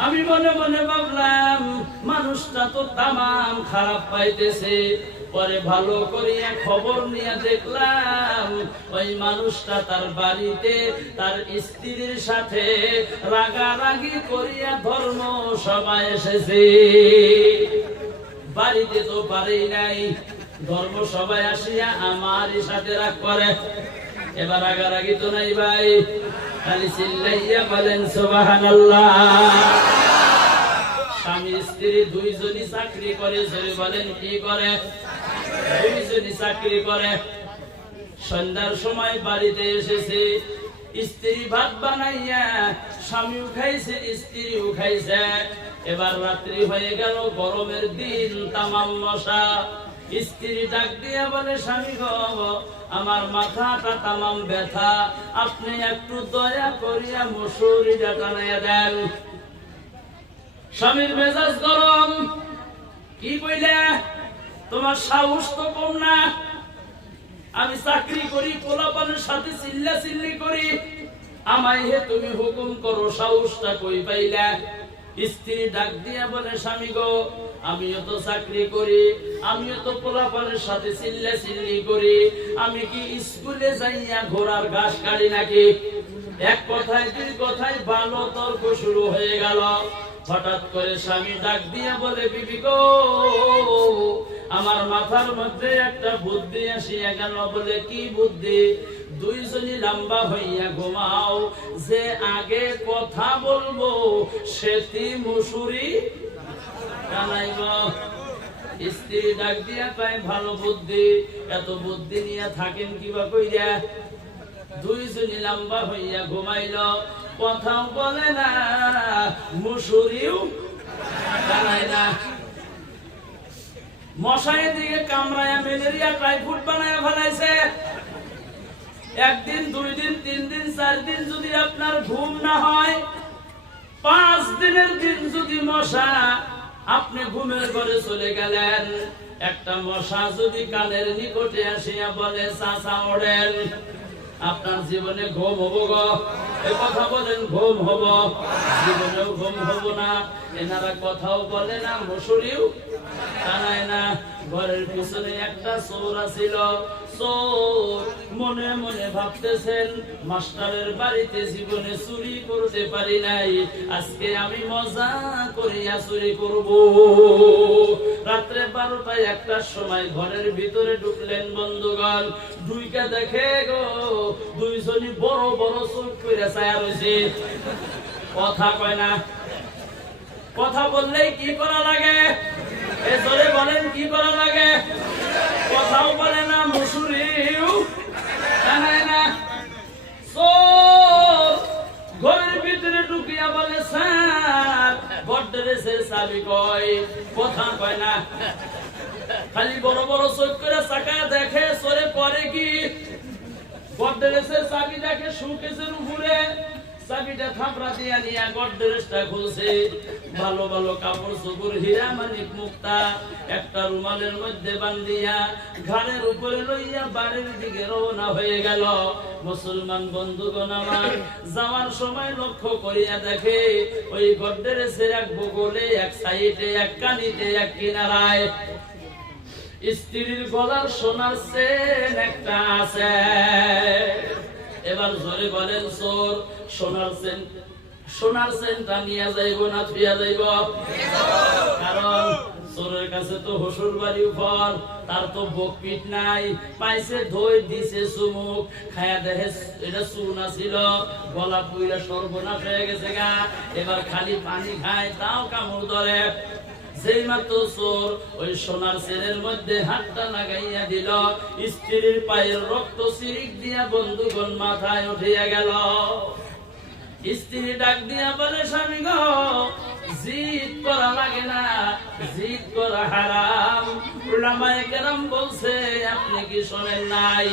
আমি মনে মনে ভাবলাম মানুষটা তো তামাম খারাপ পাইতেছে। পরে ভালো করিয়া খবর নিয়ে দেখলাম ওই মানুষটা তার বাড়িতে তার স্ত্রীর সাথে রাগারাগি করিয়া ধর্ম সভায় এসেছে। বাড়িতে তো পারেই নাই, ধর্ম সভায় আসিয়া আমারই সাথে রাগ করে। এবার রাগারাগি তো নাই ভাই, খালি চিল্লাইয়া বলেন সুবহানাল্লাহ। স্বামী স্ত্রী দুইজনই চাকরি করে, জোরে বলেন কি করে? দুইজনই চাকরি করে। সন্ধ্যার সময় বাড়িতে এসেছে, স্ত্রী ভাত বানাইয়া স্বামীও খাইছে, স্ত্রীও খাইছে। এবার রাত্রি হয়ে গেল, গরমের দিন, তামাম মশা। স্ত্রী ডাক দিয়া বলে, স্বামী গো, আমার মাথাটা তামাম ব্যথা, আপনি একটু দয়া করিয়া মশুরিটা টানাইয়া দেন। স্বামীর মেজাজ গরম, কি কইলে? তোমার সাহস তো কম না, আমি চাকরি করি, পোলাপানের সাথে চিল্লা চিল্লি করি, আমায় হে তুমি হুকুম করো, সাহসটা কই পাইলা? স্ত্রী ডাক দিয়া বলে, স্বামী গো, আমিও তো চাকরি করি, আমিও তো পোলাপানের সাথে চিল্লা চিল্লি করি, আমি কি স্কুলে যাইয়া ঘোড়ার ঘাস কাটি নাকি? এক কথায় দুই কথায় ভালো তর্ক শুরু হয়ে গেল। হঠাৎ করে স্বামী ডাক দিয়া বলে, বিবি গো, আমার মাথার মধ্যে একটা বুদ্ধি আসিয়া গেল। বলে, কি বুদ্ধি? দুইজনই লম্বা হইয়া ঘুমাও, যে আগে কথা বলবো সেটি মুসুরি টানাইব। স্ত্রী ডাক দিয়া কয়, ভালো বুদ্ধি, এত বুদ্ধি নিয়ে থাকেন কিবা কইরা? দুইজনই লম্বা হইয়া ঘুমাইল, কথাও বলে না, মুসুরিও টানাই না। মশাই দিকে কামড়ায়া ম্যালেরিয়া টাইফয়েড বানায়া ফেলাইছে। একদিন, দুই দিন, তিন দিন, চার দিন যদি আপনার ঘুম না হয়, 5 দিনের দিন যদি মশা, আপনি ঘুমের ঘরে চলে গেলেন, একটা মশা যদি কানের নিকটে আসিয়া বলে চাচা ওড়েন, আপনার জীবনে ঘুম হবো গো? এ কথা বলেন, ঘুম হব? জীবনেও ঘুম হব না। এনারা কথাও বলে না, মশুরিও টানায় না। ঘরের পিছনে একটা চোর আছিল, চোর মনে মনে ভাবতেছেন, মাস্টারের বাড়িতে জীবনে চুরি করতে পারি নাই, আজকে আমি মজা করিয়া চুরি করব। রাত্রে 12টায় 1টার সময় ঘরের ভিতরে ঢুকলেন বন্ধুগণ, ঢুইকা দেখে গো, দুইজনই বড় বড় চোখ করে ছায়া রয়েছে, কথা কয় না। কথা বললেই কি করা লাগে? এ জোরে বলেন, কি করা লাগে? কথাও বলে না, মুসুরিও টানায় না। চোর ঘরের ভিতরে ঢুকিয়া বলে, স্যার গডরেজের চাবি কই? কথা কয় না, খালি বড় বড় চোখ করে চাকায় দেখে। চোরে পরে কি? গডরেজের চাবি দেখে শোকেসের উপরে, চাবিটা থাপড়া দিয়া নিয়া গডরেজটা খুলছে। ভালো ভালো কাপড় চোপড়, হীরা মানিক মুক্তা একটা রুমালের মধ্যে বান্ধিয়া ঘাড়ের উপরে লইয়া বাড়ির দিকে রওনা হয়ে গেল। মুসলমান বন্ধুগণ আমার, যাওয়ার সময় লক্ষ্য করিয়া দেখে ওই গডরেজের এক বগলে, এক সাইডে, এক কানিতে, এক কিনারায় স্ত্রীর গলার সোনার চেন একটা আছে। এবার জোরে বলেন, চোর সোনার চেনটা নিয়ে যাইব না ফিয়া যাইব? কারণ চোরের কাছে তো হসুর বাড়ি উপর, তার তো বকপিট নাই, পাইছে ধই দিছে চুমুক, খায়া দেখে এটা চুনা ছিল, গলা পুইরা সর্বনাশ হয়ে গেছে গা। এবার খালি পানি খায়, তাও কামড় ধরে। যেই মাত্র চোর ওই সোনার চেনের মধ্যে হাতটা লাগাইয়া দিল, স্ত্রীর পায়ের রক্ত সিরিক দিয়া বন্ধুগণ মাথায় উঠিয়া গেল। স্ত্রী ডাক দিয়া বলে, স্বামী গো, জিদ করা লাগে না, জিদ করা হারাম। উলামায়ে কেরাম বলছে আপনি কি শোনেন নাই?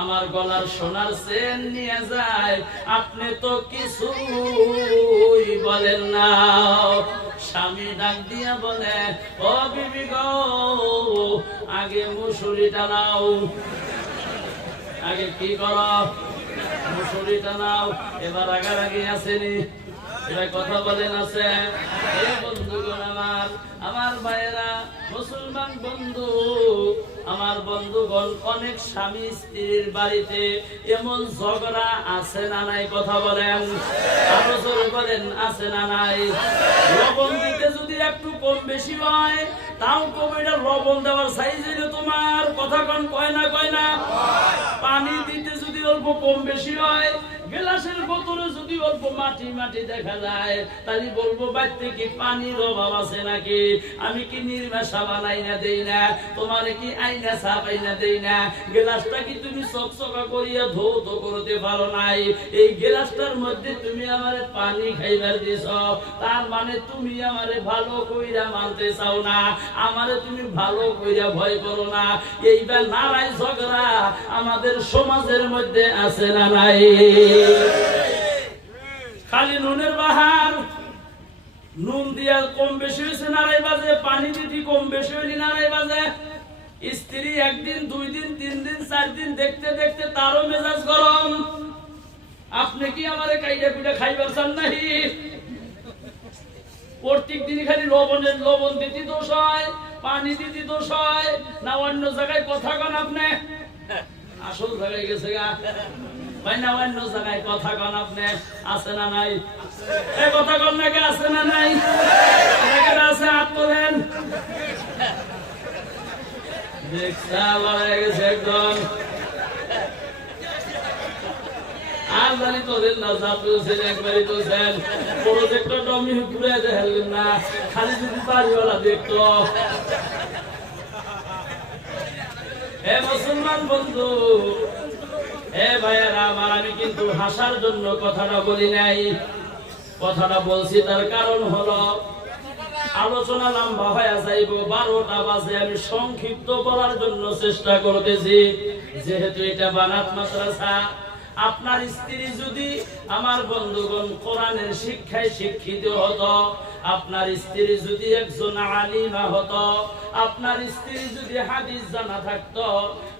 আমার গলার সোনার চেন নিয়ে যায়, আপনি তো কিছুই বলেন না। স্বামী ডাক দিয়া বলে, ও বিবি গো, আগে মুসুরিটা নাও। আগে কি করো? মুসুরিটা নাও। এবার রাগারাগি আসেনি? এবার কথা বলেন আছে? এই বন্ধুগণ আমার, আমার ভাইয়েরা, মুসলমান বন্ধু, আমার বন্ধুগণ, অনেক স্বামী স্ত্রীর বাড়িতে এমন ঝগড়া আছে না নাই? কথা বলেন, আরো জোরে বলেন, আছে না নাই? লবণ দিতে যদি একটু কম বেশি হয়, তাও কম, এটা লবণ দেওয়ার সাইজ হইলে তোমার কথা কন কয় না? কয় না? পানি দিতে যদি অল্প কম বেশি হয়, গ্লাসের বোতলে যদি অল্প মাটি মাটি দেখা যায়, তাহলে বলবো বাড়িতে কি পানির অভাব আছে নাকি? আমি কি নির্মেশা বানাই না দেই না? তোমার কি আইনা ছাপাই না দেই না? গ্লাসটা কি তুমি চকচকা করিয়া ধৌত করতে পারো নাই? এই গ্লাসটার মধ্যে তুমি আমারে পানি খাইবার দিছ, তার মানে তুমি আমারে ভালো কইরা মানতে চাও না, আমারে তুমি ভালো কইরা ভয় করো না। এইবার নারাই ঝগড়া আমাদের সমাজের মধ্যে আছে না নাই? খালি নুনের বাহার, নুন দিয়া কম বেশি হয়েছে নারাই বাজে, পানি দিতে কম বেশি হইলে নারাই বাজে। স্ত্রী একদিন, 2 দিন, 3 দিন, 4 দিন দেখতে দেখতে তারও মেজাজ গরম। আপনি কি আমারে কাইটা পিঠা খাইবার চান নাহি? প্রত্যেক দিন খালি লবণ দিতে দোষ হয়, পানি দিতে দোষ হয় না? অন্য জায়গায় কথা কন আপনি? আসল জায়গায় গেছে গা ভাই না? অন্য জায়গায় কথা কন আপনি? আছে না নাই? এই কথা কন নাকি? আছে না নাই? আছে, হাত তোলেন। দেখছা লড়াই গেছে একদম। আর জানি তোদের না যা তুলছেন, একবারই তুলছেন। প্রজেক্টর ডমি ঘুরে দেখলেন না, খালি যদি বাড়িওয়ালা দেখতো। হে মুসলমান বন্ধু, হে ভাইয়েরা আমার, আমি কিন্তু হাসার জন্য কথাটা বলি নাই। কথাটা বলছি তার কারণ হলো আলোচনা লম্বা হয়ে যাইব, 12টা বাজে। আমি সংক্ষিপ্ত বলার জন্য চেষ্টা করতেছি, যেহেতু এটা বানাত মাদ্রাসা। আপনার স্ত্রী যদি, আমার বন্ধুগণ, কোরআনের শিক্ষায় শিক্ষিত হতো, আপনার স্ত্রী যদি একজন আলিমা হতো, আপনার স্ত্রী যদি হাদিস জানা থাকতো,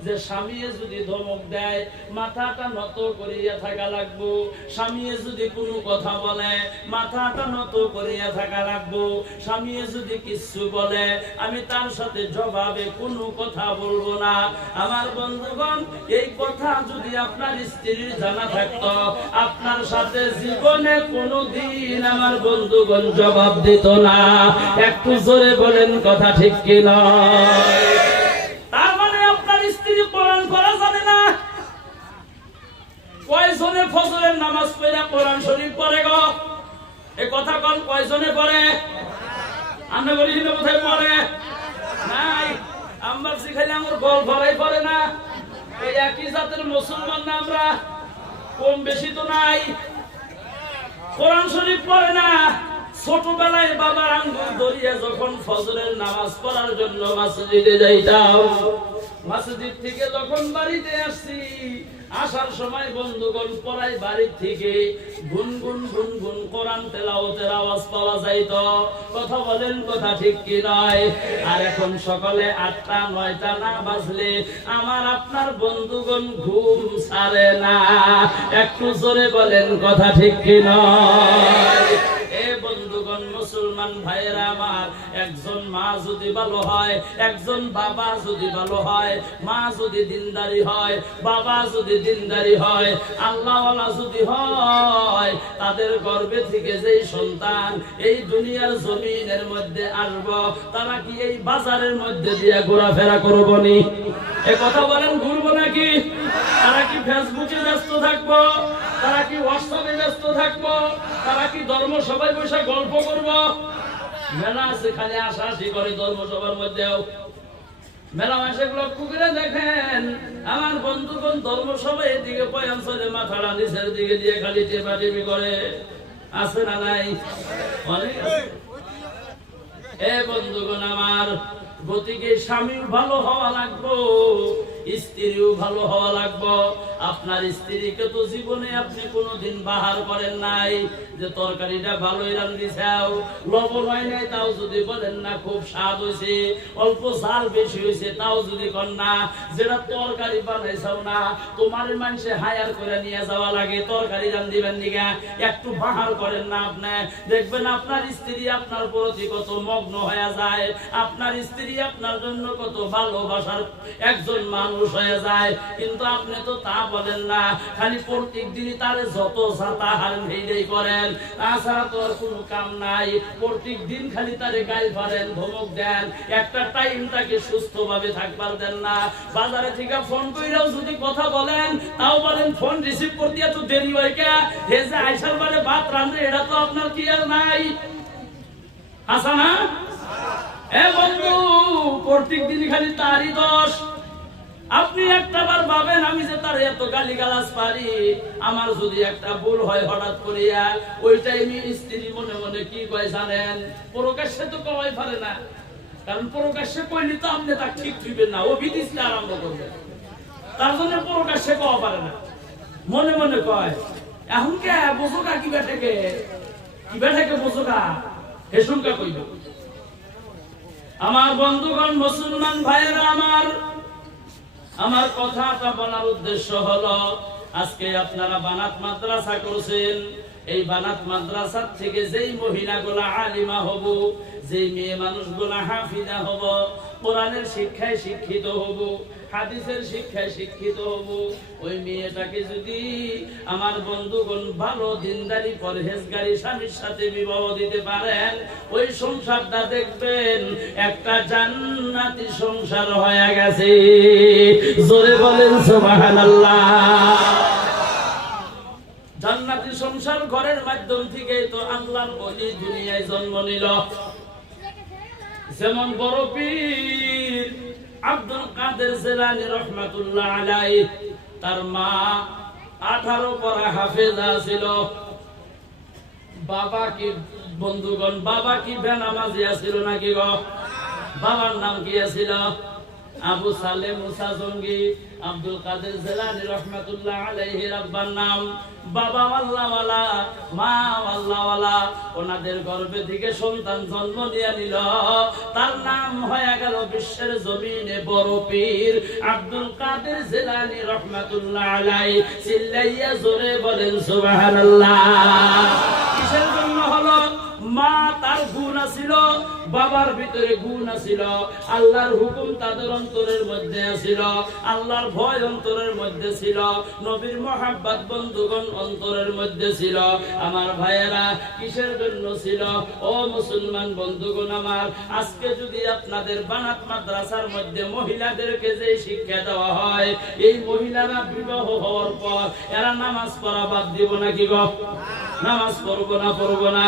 যে স্বামী যদি ধমক দেয় মাথাটা নত করিয়া থাকা লাগবো, স্বামী যদি কোনো কথা বলে মাথাটা নত করিয়া থাকা লাগবো, স্বামী যদি কিছু বলে আমি তার সাথে জবাবে কোনো কথা বলবো না। আমার বন্ধুগণ, এই কথা যদি আপনার স্ত্রীর জানা থাকতো, আপনার সাথে জীবনে কোনোদিন আমার বন্ধুগণ জবাব দিত না। একটু জোরে বলেন, কথা ঠিক কি নয়? তার মানে আপনার স্ত্রী কোরআন পড়া জানে না। কয়জনে ফজরের নামাজ পড়ে কোরআন শরীফ পড়ে গো? এই কথা কোন কয়জনে পড়ে? আমরা বলি কোথায় পড়ে? নাই। আমরা শিখাইলে আমার গল ভরাই পড়ে না। এই একই জাতের মুসলমান না আমরা? কম বেশি তো নাই। কোরআন শরীফ পড়ে না। ছোটবেলায় বাবার আঙ্গুল ধরিয়া যখন ফজরের নামাজ পড়ার জন্য মসজিদে যাইতাম, মসজিদ থেকে যখন বাড়িতে আসছি, আসার সময় বন্ধুগণ পড়াই বাড়ি থেকে গুনগুন গুনগুন কোরআন তেলাওয়াতের আওয়াজ পাওয়া যাইতো। কথা বলেন, কথা ঠিক কি নয়? আর এখন সকালে 8টা 9টা না বাজলে আমার আপনার বন্ধুগণ ঘুম ছাড়ে না। একটু জোরে বলেন, কথা ঠিক কি নয়? এ বন্ধুগণ, মুসলমান ভাইয়েরা আমার, একজন মা যদি ভালো হয়, একজন বাবা যদি ভালো হয়, মা যদি দিনদারি হয়, বাবা যদি দিনদারি হয়, আল্লাহওয়ালা যদি হয়, তাদের গর্ভে থেকে যেই সন্তান এই দুনিয়ার জমিনের মধ্যে আসবো, তারা কি এই বাজারের মধ্যে দিয়ে ঘোরাফেরা করবো নি? এ কথা বলেন, ঘুরবো নাকি? তারা কি ফেসবুকে ব্যস্ত থাকবো? তারা কি হোয়াটসঅ্যাপে ব্যস্ত থাকবো? তারা কি ধর্মসভায় বসে গল্প করবো? মেলা আছে, খালি আশাআশি করে ধর্মসভার মধ্যেও। মেলা মাসে লক্ষ্য করে দেখেন আমার বন্ধুগণ, ধর্মসভায় এদিকে বয়ান চলে, মাথাটা নিচের দিকে দিয়ে খালি টেপাটেপি করে। আছে না নাই? অনেক আছে। এ বন্ধুগণ আমার, গতিকে স্বামী ভালো হওয়া লাগবো, স্ত্রীও ভালো হওয়া লাগবো। আপনার স্ত্রীকে তো জীবনে আপনি কোনোদিন বাহার করেন নাই যে তরকারিটা ভালোই রান্ধিছাও, লবণ হয় নাই তাও যদি বলেন না খুব স্বাদ হয়েছে, অল্প ঝাল বেশি হয়েছে তাও যদি কন না, যেটা তরকারি বানাইছাও না তোমার মানুষে হায়ার করে নিয়ে যাওয়া লাগে তরকারি রান্ধিবেন দিকে, একটু বাহার করেন না আপনি, দেখবেন আপনার স্ত্রী আপনার প্রতি কত মগ্ন হয়ে যায়, আপনার স্ত্রী আপনার জন্য কত ভালোবাসার একজন মানুষ হয়ে যায়। কিন্তু আপনি তো তা বলেন না, খালি প্রত্যেক দিনই তার যত ছাতা হার ভেড়েই করেন, তাছাড়া তো আর কোনো কাম নাই। প্রত্যেক দিন খালি তারে গাল পারেন, ধমক দেন, একটা টাইম তাকে সুস্থভাবে থাকবার দেন না। বাজারে থেকে ফোন কইরাও যদি কথা বলেন তাও বলেন ফোন রিসিভ করতে এত দেরি হয় কে, হে যে আইসার বারে ভাত রাঁধে এটা তো আপনার কি আর নাই, আসা না? এ বন্ধু, প্রত্যেক দিন খালি তারই দোষ। আপনি একটা বার ভাবেন আমি যে তার এত গালিগালাজ পারি, আমার যদি একটা ভুল হয় হঠাৎ করিয়া, ওই টাইমে স্ত্রী মনে মনে কি কয় জানেন? প্রকাশ্যে তো কওয়াই পারে না, কারণ প্রকাশ্যে কইলে তো আপনি তা ঠিক হইবেন না, ও বিদিশটা আরম্ভ করবে, তার জন্য প্রকাশ্যে কওয়া পারে না, মনে মনে কয়। এখন কে বোঝোকা কি বেটাকে, কি বেটাকে বোঝোকা হেসুমকা কইব। আমার বন্ধুগণ, মুসলমান ভাইয়েরা আমার কথাটা বলার উদ্দেশ্য হলো, আজকে আপনারা বানাত মাদ্রাসা করছেন, এই বানাত মাদ্রাসার থেকে যেই মহিলাগুলা আলিমা হব, যেই মেয়ে মানুষগুলা হাফিজা হব, কোরআনের শিক্ষায় শিক্ষিত হব, হাদিসের শিক্ষায় শিক্ষিত হব, ওই মেয়েটাকে যদি আমার বন্ধুগণ ভালো দিনদারি পরহেজগারী স্বামীর সাথে বিবাহ দিতে পারেন, ওই সংসারটা দেখবেন একটা জান্নাতি সংসার হয়ে গেছে। জোরে বলেন সুবহানাল্লাহ। জান্নাতি সংসার ঘরের মাধ্যম থেকে তো আল্লাহর ওলি দুনিয়ায় জন্ম নিল। যেমন বড় পীর আব্দুল কাদের জিলানী রাহমাতুল্লাহ আলাইহি, তার মা 18 পড়া হাফেজা ছিল। বাবা কি বন্ধুগণ, বাবা কি বেনামাজি ছিল নাকি গো? বাবার নাম কি ছিল? আবু সালেম মুসা জঙ্গি। আব্দুল কাদের জিলানী রাহমাতুল্লাহ আলাইহির আব্বার নাম বাবা আল্লাহওয়ালা, মা আল্লাহওয়ালা। ওনাদের গর্ভে থেকে সন্তান জন্ম নিয়ে নিল, তার নাম হয়ে গেল বিশ্বের জমিনে বড় পীর আব্দুল কাদের জিলানী রাহমাতুল্লাহ আলাইহি। চিল্লাইয়া জোরে বলেন সুবহানাল্লাহ। কিসের জন্য হলো? মা তার গুণ ছিল, বাবার ভিতরে গুণ ছিল, আল্লাহর হুকুম তাদের অন্তরের মধ্যে ছিল, আল্লাহর ভয় অন্তরের মধ্যে ছিল, নবীর মহাব্বত বন্ধুগণ অন্তরের মধ্যে ছিল। আমার ভাইয়েরা, কিসের জন্য ছিল? ও মুসলমান বন্ধুগণ আমার, আজকে যদি আপনাদের বানাত মাদ্রাসার মধ্যে মহিলাদেরকে যে শিক্ষা দেওয়া হয়, এই মহিলারা বিবাহ হওয়ার পর এরা নামাজ পড়া বাদ দিব নাকি গো? নামাজ পড়বো না,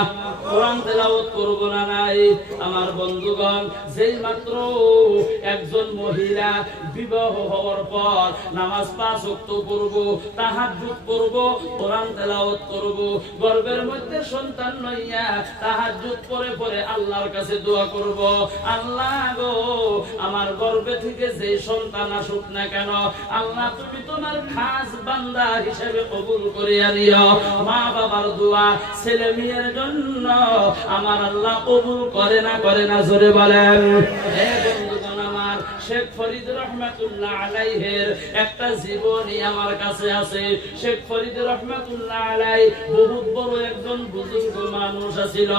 কোরআন তেলাওয়াত করবো না নাই? আমার বন্ধুগণ, যেই মাত্র একজন মহিলা বিবাহ হওয়ার পর নামাজ 5 ওয়াক্ত পড়বো, তাহাজ্জুদ পড়বো, কোরআন তেলাওয়াত করবো, গর্ভের মধ্যে সন্তান লইয়া তাহাজ্জুদ পড়ে পড়ে আল্লাহর কাছে দোয়া করব, আল্লাহ গো আমার গর্ভে থেকে যে সন্তান আসুক না কেন, আল্লাহ তুমি তোমার খাস বান্দা হিসেবে কবুল করিয়া নিও। মা বাবার দোয়া ছেলে মেয়ের জন্য আমার আল্লাহ কবুল করে না জোরে বলেন। হে বন্ধুগণ আমার, শেখ ফরিদ রহমাতুল্লাহ আলাইহির একটা জীবনী আমার কাছে আছে। শেখ ফরিদ রহমাতুল্লাহ আলাইহি বহুত বড় একজন বুজুর্গ মানুষ ছিল।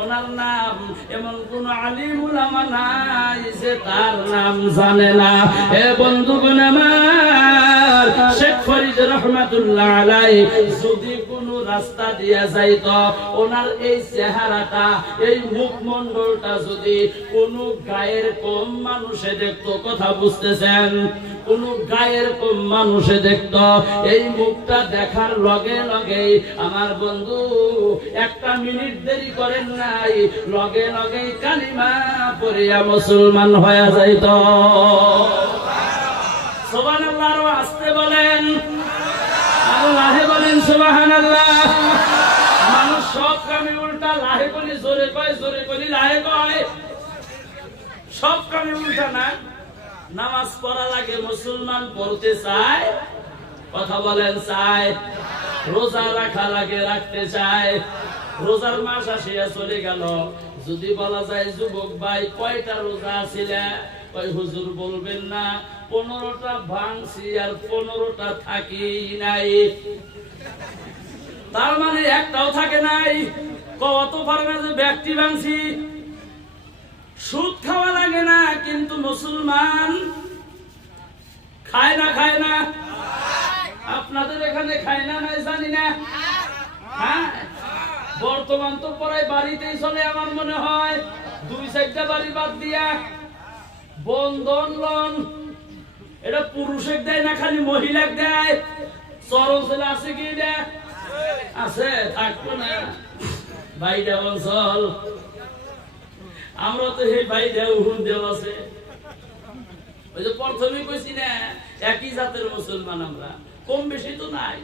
ওনার নাম এমন কোন আলিম উলামা নাই যে তার নাম জানে না। হে বন্ধুগণ আমার, শেখ ফরিদ রহমাতুল্লাহ আলাইহি যদি কোন রাস্তা দিয়া যাইত, ওনার এই চেহারাটা, এই মুখমণ্ডলটা যদি কোন গায়ের কম মানুষে দেখতো, কথা বুঝতেছেন, কোন গায়ের কম মানুষে দেখতো, এই মুখটা দেখার লগে লগে আমার বন্ধু 1 মিনিট দেরি করেন নাই, লগে লগে কালিমা পড়িয়া মুসলমান হয়ে যাইত। সুবহানাল্লাহ। আরো আসতে বলেন, আল্লাহ বলেন সুবহানাল্লাহ। মানুষ সব কামে উল্টা লাহে কলি জোরে কয়, জোরে কলি লাহে কয়। সব কামে উল্টা না। নামাজ পড়া লাগে, মুসলমান পড়তে চায়, কথা বলেন চায়। রোজা রাখা লাগে, রাখতে চায়। রোজার মাস আসিয়া চলে গেল, যদি বলা যায় যুবক ভাই কয়টা রোজা আছিলে, ওই হুজুর বলবেন না 15টা ভাঙছি আর 15টা থাকি নাই। তার মানে একটাও থাকে নাই। কত পারবে যে ব্যক্তি ভাঙছি। সুদ খাওয়া লাগে না, কিন্তু মুসলমান খায় না, খায় না। আপনাদের এখানে খায় না নাই জানি না। হ্যাঁ, বর্তমান তো প্রায় বাড়িতেই চলে আমার মনে হয়, 2-4টা বাড়ি বাদ দিয়া। বন্ধন লোন এটা পুরুষের দেয় না, খালি মহিলাক দেয়। চরম ছেলে আছে কি? আছে, থাকতো না। বাইরা অঞ্চল আমরা তো এই বাইরা উহুন দেব আছে। ওই যে প্রথমে কইছি না, একই জাতের মুসলমান আমরা, কম বেশি তো নাই।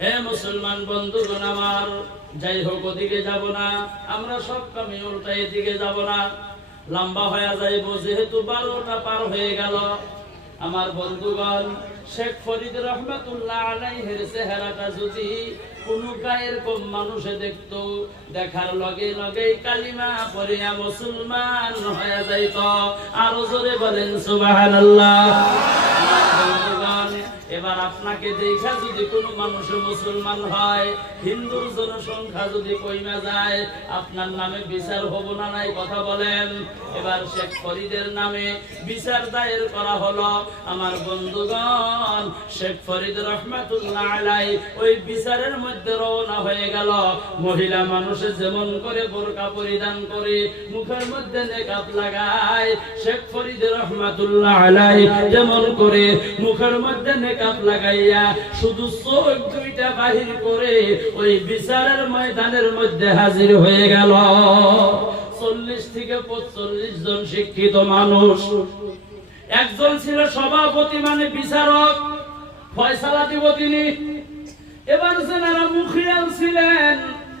হে মুসলমান বন্ধুগণ আমার, যাই হোক ওদিকে যাব না, আমরা সব কামে উল্টা এদিকে যাব না। লম্বা হয়ে যাইব, যেহেতু 12টা পার হয়ে গেল। আমার বন্ধুগণ, শেখ ফরিদ রহমাতুল্লাহ আলাইহির চেহারাটা যদি কোন গায়ের কম মানুষে দেখতো, দেখার লগে লগে কালিমা পড়িয়া মুসলমান হয়ে যাইত। আরো জোরে বলেন সুবহানাল্লাহ। বন্ধুগণ, এবার আপনাকে দেখা যদি কোনো মানুষ মুসলমান হয়, হিন্দুর জনসংখ্যা যদি কমে যায়, আপনার নামে বিচার হবো না নাই? কথা বলেন। এবার শেখ ফরিদের নামে বিচার দায়ের করা হলো। আমার বন্ধুগণ, শেখ ফরিদ রহমাতুল্লাহ আলাই ওই বিচারের মধ্যে রওনা হয়ে গেল। মহিলা মানুষে যেমন করে বোরকা পরিধান করে, মুখের মধ্যে নেকাব লাগায়, শেখ ফরিদ রহমাতুল্লাহ আলাই যেমন করে মুখের মধ্যে নেকাব লাগাইয়া শুধু চোখ দুইটা বাহির করে ওই বিচারের ময়দানের মধ্যে হাজির হয়ে গেল। 40 থেকে 45 জন শিক্ষিত মানুষ। একজন ছিল সভাপতি, মানে বিচারক, ফয়সালা দিব তিনি। এবার যারা মুখিয়াল ছিলেন,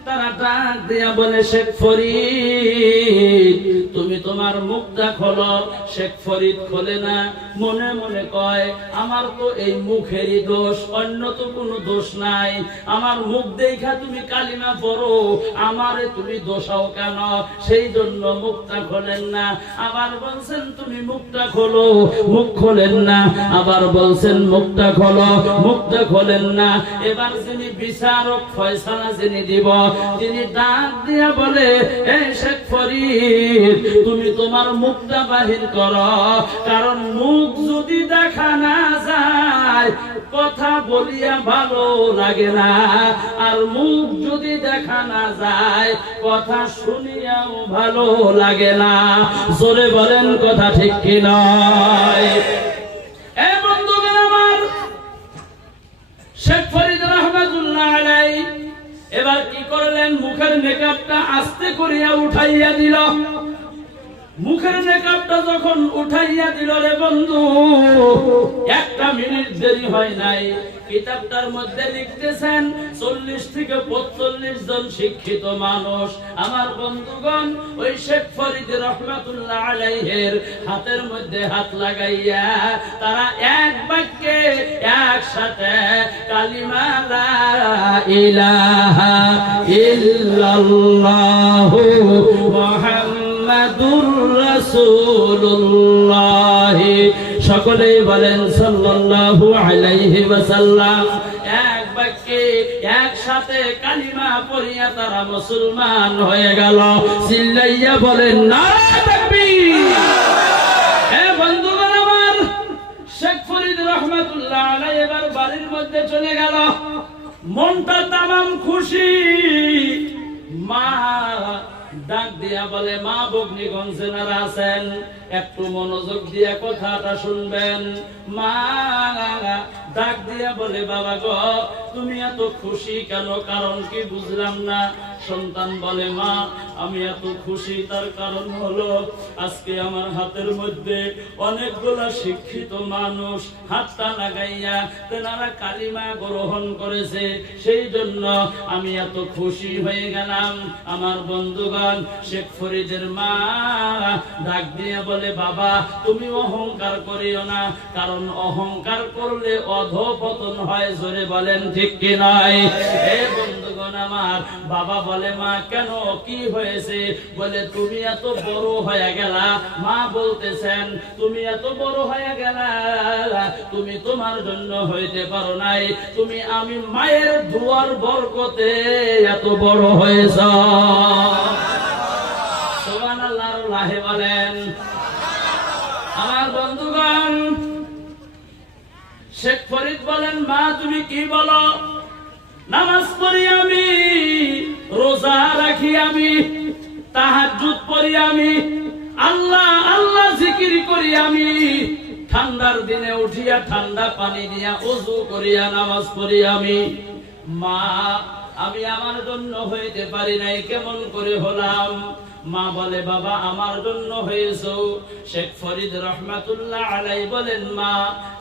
তারা ডাক দিয়া বলে, শেখ ফরিদ তুমি তোমার মুখটা খোলো। শেখ ফরিদ খোলে না, মনে মনে কয়, আমার তো এই মুখেরই দোষ, অন্য তো কোনো দোষ নাই। আমার মুখ দেখা তুমি কালিমা পড়ো, আমারে তুমি দোষাও কেন? সেই জন্য মুখটা খোলেন না। আবার বলছেন তুমি মুখটা খোলো, মুখ খোলেন না। আবার বলছেন মুখটা খোলো, মুখটা খোলেন না। এবার যিনি বিচারক, ফয়সালা যিনি দিব, তিনি ডাক দিয়া বলে, এই শেখ ফরিদ তুমি তোমার মুখটা বাহির করো, কারণ মুখ যদি দেখা না যায় কথা বলিয়া ভালো লাগে না, আর মুখ যদি দেখা না যায় কথা শুনিয়াও ভালো লাগে না। জোরে বলেন কথা ঠিক কি নয়? এই বন্ধুগণ আমার, শেখ ফরিদ রহমাতুল্লাহ আলাইহি এবার কি করলেন? মুখের নেকাবটা আস্তে করিয়া উঠাইয়া দিল। মুখের নেকাবটা যখন উঠাইয়া দিল রে বন্ধু, 1 মিনিট দেরি হয় নাই। কিতাবটার মধ্যে লিখতেছেন 40 থেকে 45 জন শিক্ষিত মানুষ। আমার বন্ধুগণ, ওই শেখ ফরিদ রহমাতুল্লাহ আলাইহির হাতের মধ্যে হাত লাগাইয়া তারা এক বাক্যে একসাথে কালিমা লা ইলাহা ইল্লাল্লাহু মুহাম্মাদুর রাসূলুল্লাহ, সকলেই বলেন সাল্লাল্লাহু আলাইহি ওয়াসাল্লাম। এক বাক্যে একসাথে কালিমা পড়িয়া তারা মুসলমান হয়ে গেল। চিল্লাইয়া বলেন নারে তাকবীর। হে বন্ধুগণ আমার, শেখ ফরিদ রহমাতুল্লাহ আলাইহি এবার বাড়ির মধ্যে চলে গেল। মনটা তামাম খুশি। মা ডাক দিয়া বলে, মা ভগ্নীগণ যারা আছেন একটু মনোযোগ দিয়ে কথাটা শুনবেন। মা ডাক দিয়া বলে, বাবা গো তুমি এত খুশি কেন, কারণ কি বুঝলাম না। সন্তান বলে, মা আমি এত খুশি তার কারণ হলো আজকে আমার হাতের মধ্যে অনেকগুলা শিক্ষিত মানুষ হাতটা লাগাইয়া তেনারা কালিমা গ্রহণ করেছে, সেই জন্য আমি এত খুশি হয়ে গেলাম। আমার বন্ধুগণ, শেখ ফরিদের মা ডাক দিয়ে বলে, বাবা তুমি অহংকার করিও না, কারণ অহংকার করলে অধঃপতন হয়। জোরে বলেন ঠিক কি নয়? এ বন্ধুগণ আমার, বাবা বলে, মা কেন, কি হয়েছে? বলে, তুমি এত বড় হয়ে গেলা। মা বলতেছেন, তুমি এত বড় হয়ে গেলা, তুমি তোমার জন্য হইতে পারো নাই, তুমি আমি মায়ের দুয়ার বরকতে এত বড় হয়েছ। সুবহানাল্লাহ লাহে বলেন। আমার বন্ধুগণ, শেখ ফরিদ বলেন, মা তুমি কি বলো? নামাজ পড়ি আমি, রোজা রাখি আমি, তাহাজ্জুদ পড়ি আমি, আল্লাহ আল্লাহ জিকির করি আমি, ঠান্ডার দিনে উঠিয়া ঠান্ডা পানি দিয়া ওযু করিয়া নামাজ পড়ি আমি। মা আমি আমার জন্য হইতে পারি নাই, কেমন করে হলাম? মা বলে, বাবা আমার জন্য হয়েছো। শেখ ফরিদ রহমাতুল্লাহ আলাইহি বলেন, মা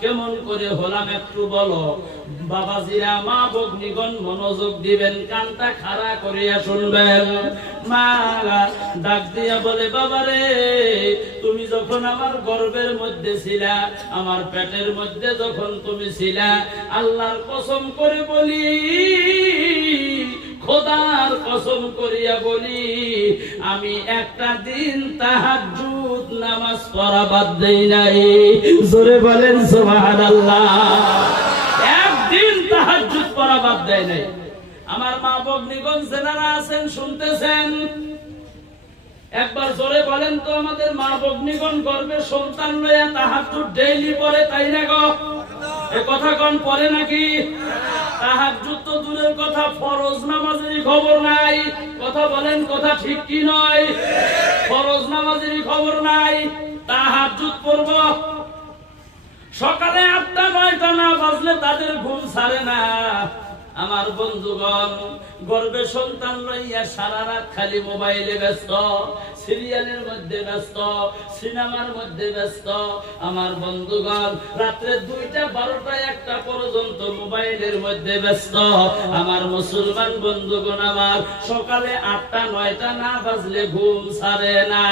কেমন করে হলাম একটু বলো। বাবাজিরা, মা ভগ্নীগণ মনোযোগ দিবেন, কানটা খাড়া করিয়া শুনবেন। মা ডাক দিয়া বলে, বাবারে তুমি যখন আমার গর্ভের মধ্যে ছিলা, আমার পেটের মধ্যে যখন তুমি ছিলা, আল্লাহর কসম করে বলি, খোদার কসম করিয়া বলি, আমি একটা দিন তাহাজ্জুদ নামাজ পড়া বাদ দেই নাই। জোরে বলেন সুবহানাল্লাহ। একদিন তাহাজ্জুদ পড়া বাদ দেই নাই। আমার মা ভগ্নীগণ যারা আছেন শুনতেছেন, একবার জোরে বলেন তো, আমাদের মা ভগ্নীগণ গর্ভে সন্তান লইয়া তাহাজ্জুদ ডেইলি পড়ে, তাই না গো? এ কথা কোন পড়ে নাকি? তাহাজ্জুদ তো দূরের কথা, ফরজ নামাজেরই খবর নাই। কথা বলেন, কথা ঠিক কি নয়? ফরজ নামাজেরই খবর নাই। তাহাজ্জুদ পড়ব সকালে 8টা 9টা না বাজলে তাদের ঘুম ছাড়ে না। আমার বন্ধুগণ, গর্ভে সন্তান লইয়া সারা রাত খালি মোবাইলে ব্যস্ত, সিরিয়ালের মধ্যে ব্যস্ত, সিনেমার মধ্যে ব্যস্ত। আমার বন্ধুগণ, রাত্রে 2টা 12টা 1টা পর্যন্ত মোবাইলের মধ্যে ব্যস্ত। আমার মুসলমান বন্ধুগণ আমার, সকালে 8টা 9টা না বাজলে ঘুম ছাড়ে না।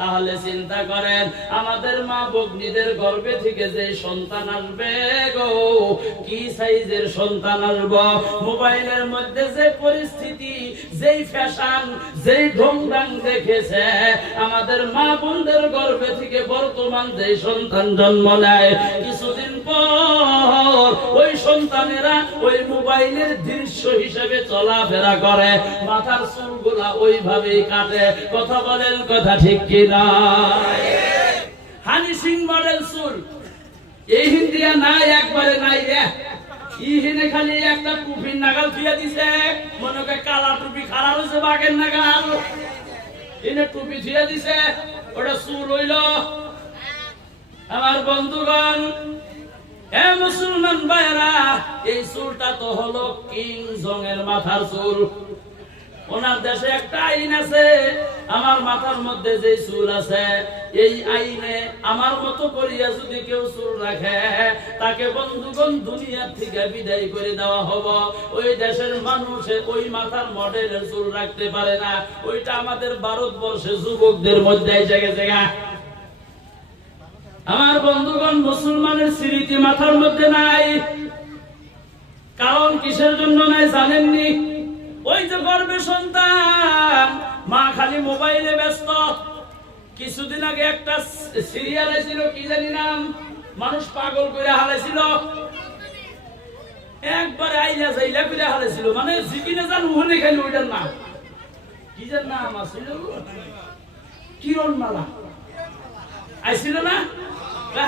তাহলে চিন্তা করেন, আমাদের মা ভগ্নীদের গর্ভে থেকে যে সন্তান আসবে গো, কি সাইজের সন্তান আসবে। মোবাইলের মধ্যে যে পরিস্থিতি, যেই ফ্যাশন, যেই ঢংঢাং দেখেছে, আমাদের মা বোনদের গর্ভে থেকে বর্তমান যে সন্তান জন্ম নেয়, কিছুদিন পর ওই সন্তানেরা ওই মোবাইলের দৃশ্য হিসেবে চলাফেরা করে, মাথার চুলগুলা ওইভাবেই কাটে। কথা বলেন, কথা ঠিক কি? হানি সিং মডেল চুল এই হিন্দিয়া নাই, একবারে নাই রে। ইহিনে খালি একটা টুপির নাগাল থুইয়া দিছে, মনে করে কালা টুপি খাড়া হয়েছে বাঘের নাগাল, এনে টুপি থুইয়া দিছে, ওটা চুল হইল। আমার বন্ধুগণ, হে মুসলমান ভাইরা, এই চুলটা তো হলো কিং জং এর মাথার চুল। ওনার দেশে একটা আইন আছে, আমার মাথার মধ্যে যে চুল আছে, এই আইনে আমার মতো করিয়া যদি কেউ চুল রাখে, তাকে বন্ধুগণ দুনিয়ার থেকে বিদায় করে দেওয়া হবে। ওই দেশের মানুষে ওই মাথার মডেলের চুল রাখতে পারে না। ওইটা আমাদের ভারতবর্ষে যুবকদের মধ্যে এসে গেছে। আমার বন্ধুগণ, মুসলমানের স্মৃতি মাথার মধ্যে নাই। কারণ কিসের জন্য নাই জানেননি? ওই যে গর্ভে সন্তান, মা খালি মোবাইলে ব্যস্ত। কিছুদিন আগে একটা সিরিয়াল ছিল, কি জানি নাম, মানুষ পাগল করে হালাইছিল, একবার আইলা যাইলা করে হালাইছিল, মানে জিকিনে যান ওখানে খালি ওইটার নাম কি যেন নাম আছিল, কিরণ মালা আইছিল না?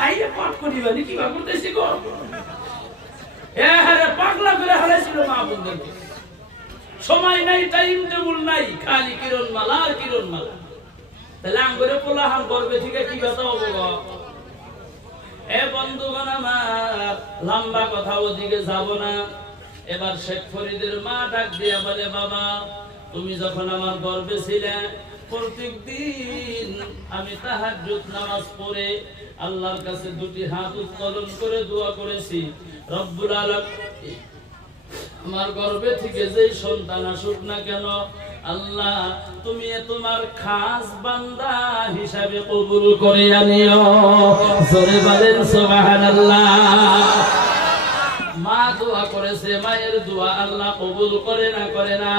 হাইরে পাঠ করিবা নি, কিবা করতেছি গো, হ্যাঁ পাগলা করে হালাইছিল মা বোনদেরকে। সময় নাই, টাইম টেবিল নাই, খালি কিরণ মালা আর কিরণ মালা। তাহলে আঙ্গুরে পোলাহান করবে ঠিক কি কথা হবো গো? এ বন্ধুগণ আমার, লম্বা কথা ওদিকে যাব না। এবার শেখ ফরিদের মা ডাক দিয়া বলে, বাবা তুমি যখন আমার গর্ভে ছিলে প্রত্যেকদিন আমি তাহাজ্জুদ নামাজ পড়ে আল্লাহর কাছে দুটি হাত উত্তোলন করে দোয়া করেছি, রব্বুল আলামিন আমার গর্ভে থেকে যেই সন্তান আসুক না কেন আল্লাহ তুমি তোমার খাস বান্দা হিসাবে কবুল করে আনিও। জোরে বলেন সুবহানাল্লাহ। মা দোয়া করেছে, মায়ের দোয়া আল্লাহ কবুল করে না করে না?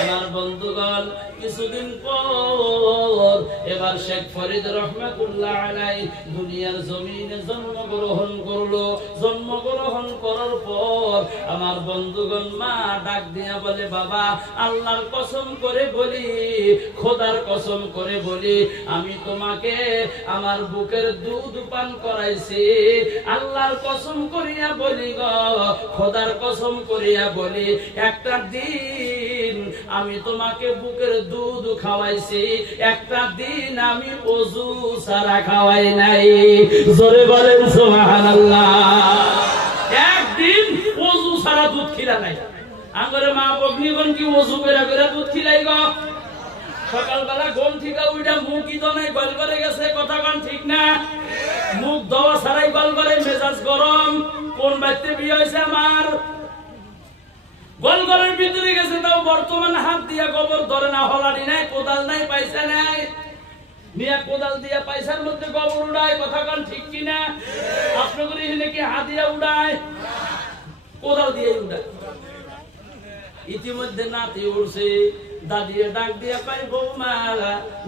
আমার বন্ধুগণ, কিছুদিন পর এবার শেখ ফরিদ রহমাতুল্লাহ আলাইহি দুনিয়ার জমিনে জন্মগ্রহণ করলো। জন্মগ্রহণ করার পর আমার বন্ধুগণ মা ডাক দিয়া বলে, বাবা আল্লাহর কসম করে বলি, খোদার কসম করে বলি, আমি তোমাকে আমার বুকের দুধ পান করাইছি। আল্লাহর কসম করিয়া বলি গো, খোদার কসম করিয়া বলি, একটা দিন আমি তোমাকে বুকের দুধ খাওয়াইছি, একটা দিন আমি ওযু ছাড়া খাওয়াই নাই। জোরে বলেন সুবহানাল্লাহ। একদিন ওযু ছাড়া দুধ খিলা নাই। আঙ্গরে মা বগনিগণ কি ওযু করে করে দুধ খিলাই গো? সকালবেলা ঘুম থেকে উঠা মুখই তো নাই, গল করে গেছে, কথা কোন ঠিক না? মুখ ধোয়া ছাড়াই গল করে, মেজাজ গরম। কোন বাড়িতে বিয়ে হয়েছে আমার? গোলঘরের ভিতরে গেছে, তাও বর্তমান হাত দিয়া গোবর ধরে না, হলাড়ি নাই, কোদাল নাই, পয়সা নাই, মিয়া কোদাল দিয়া পয়সার মধ্যে গোবর উড়ায়, কথা কোন ঠিক কিনা? আপনাদের এখানে কি হাত দিয়া উড়ায়? কোদাল দিয়ে উড়ায়। ইতিমধ্যে নাতি উঠছে, দাদিয়ে ডাক দিয়া পাই, বৌমা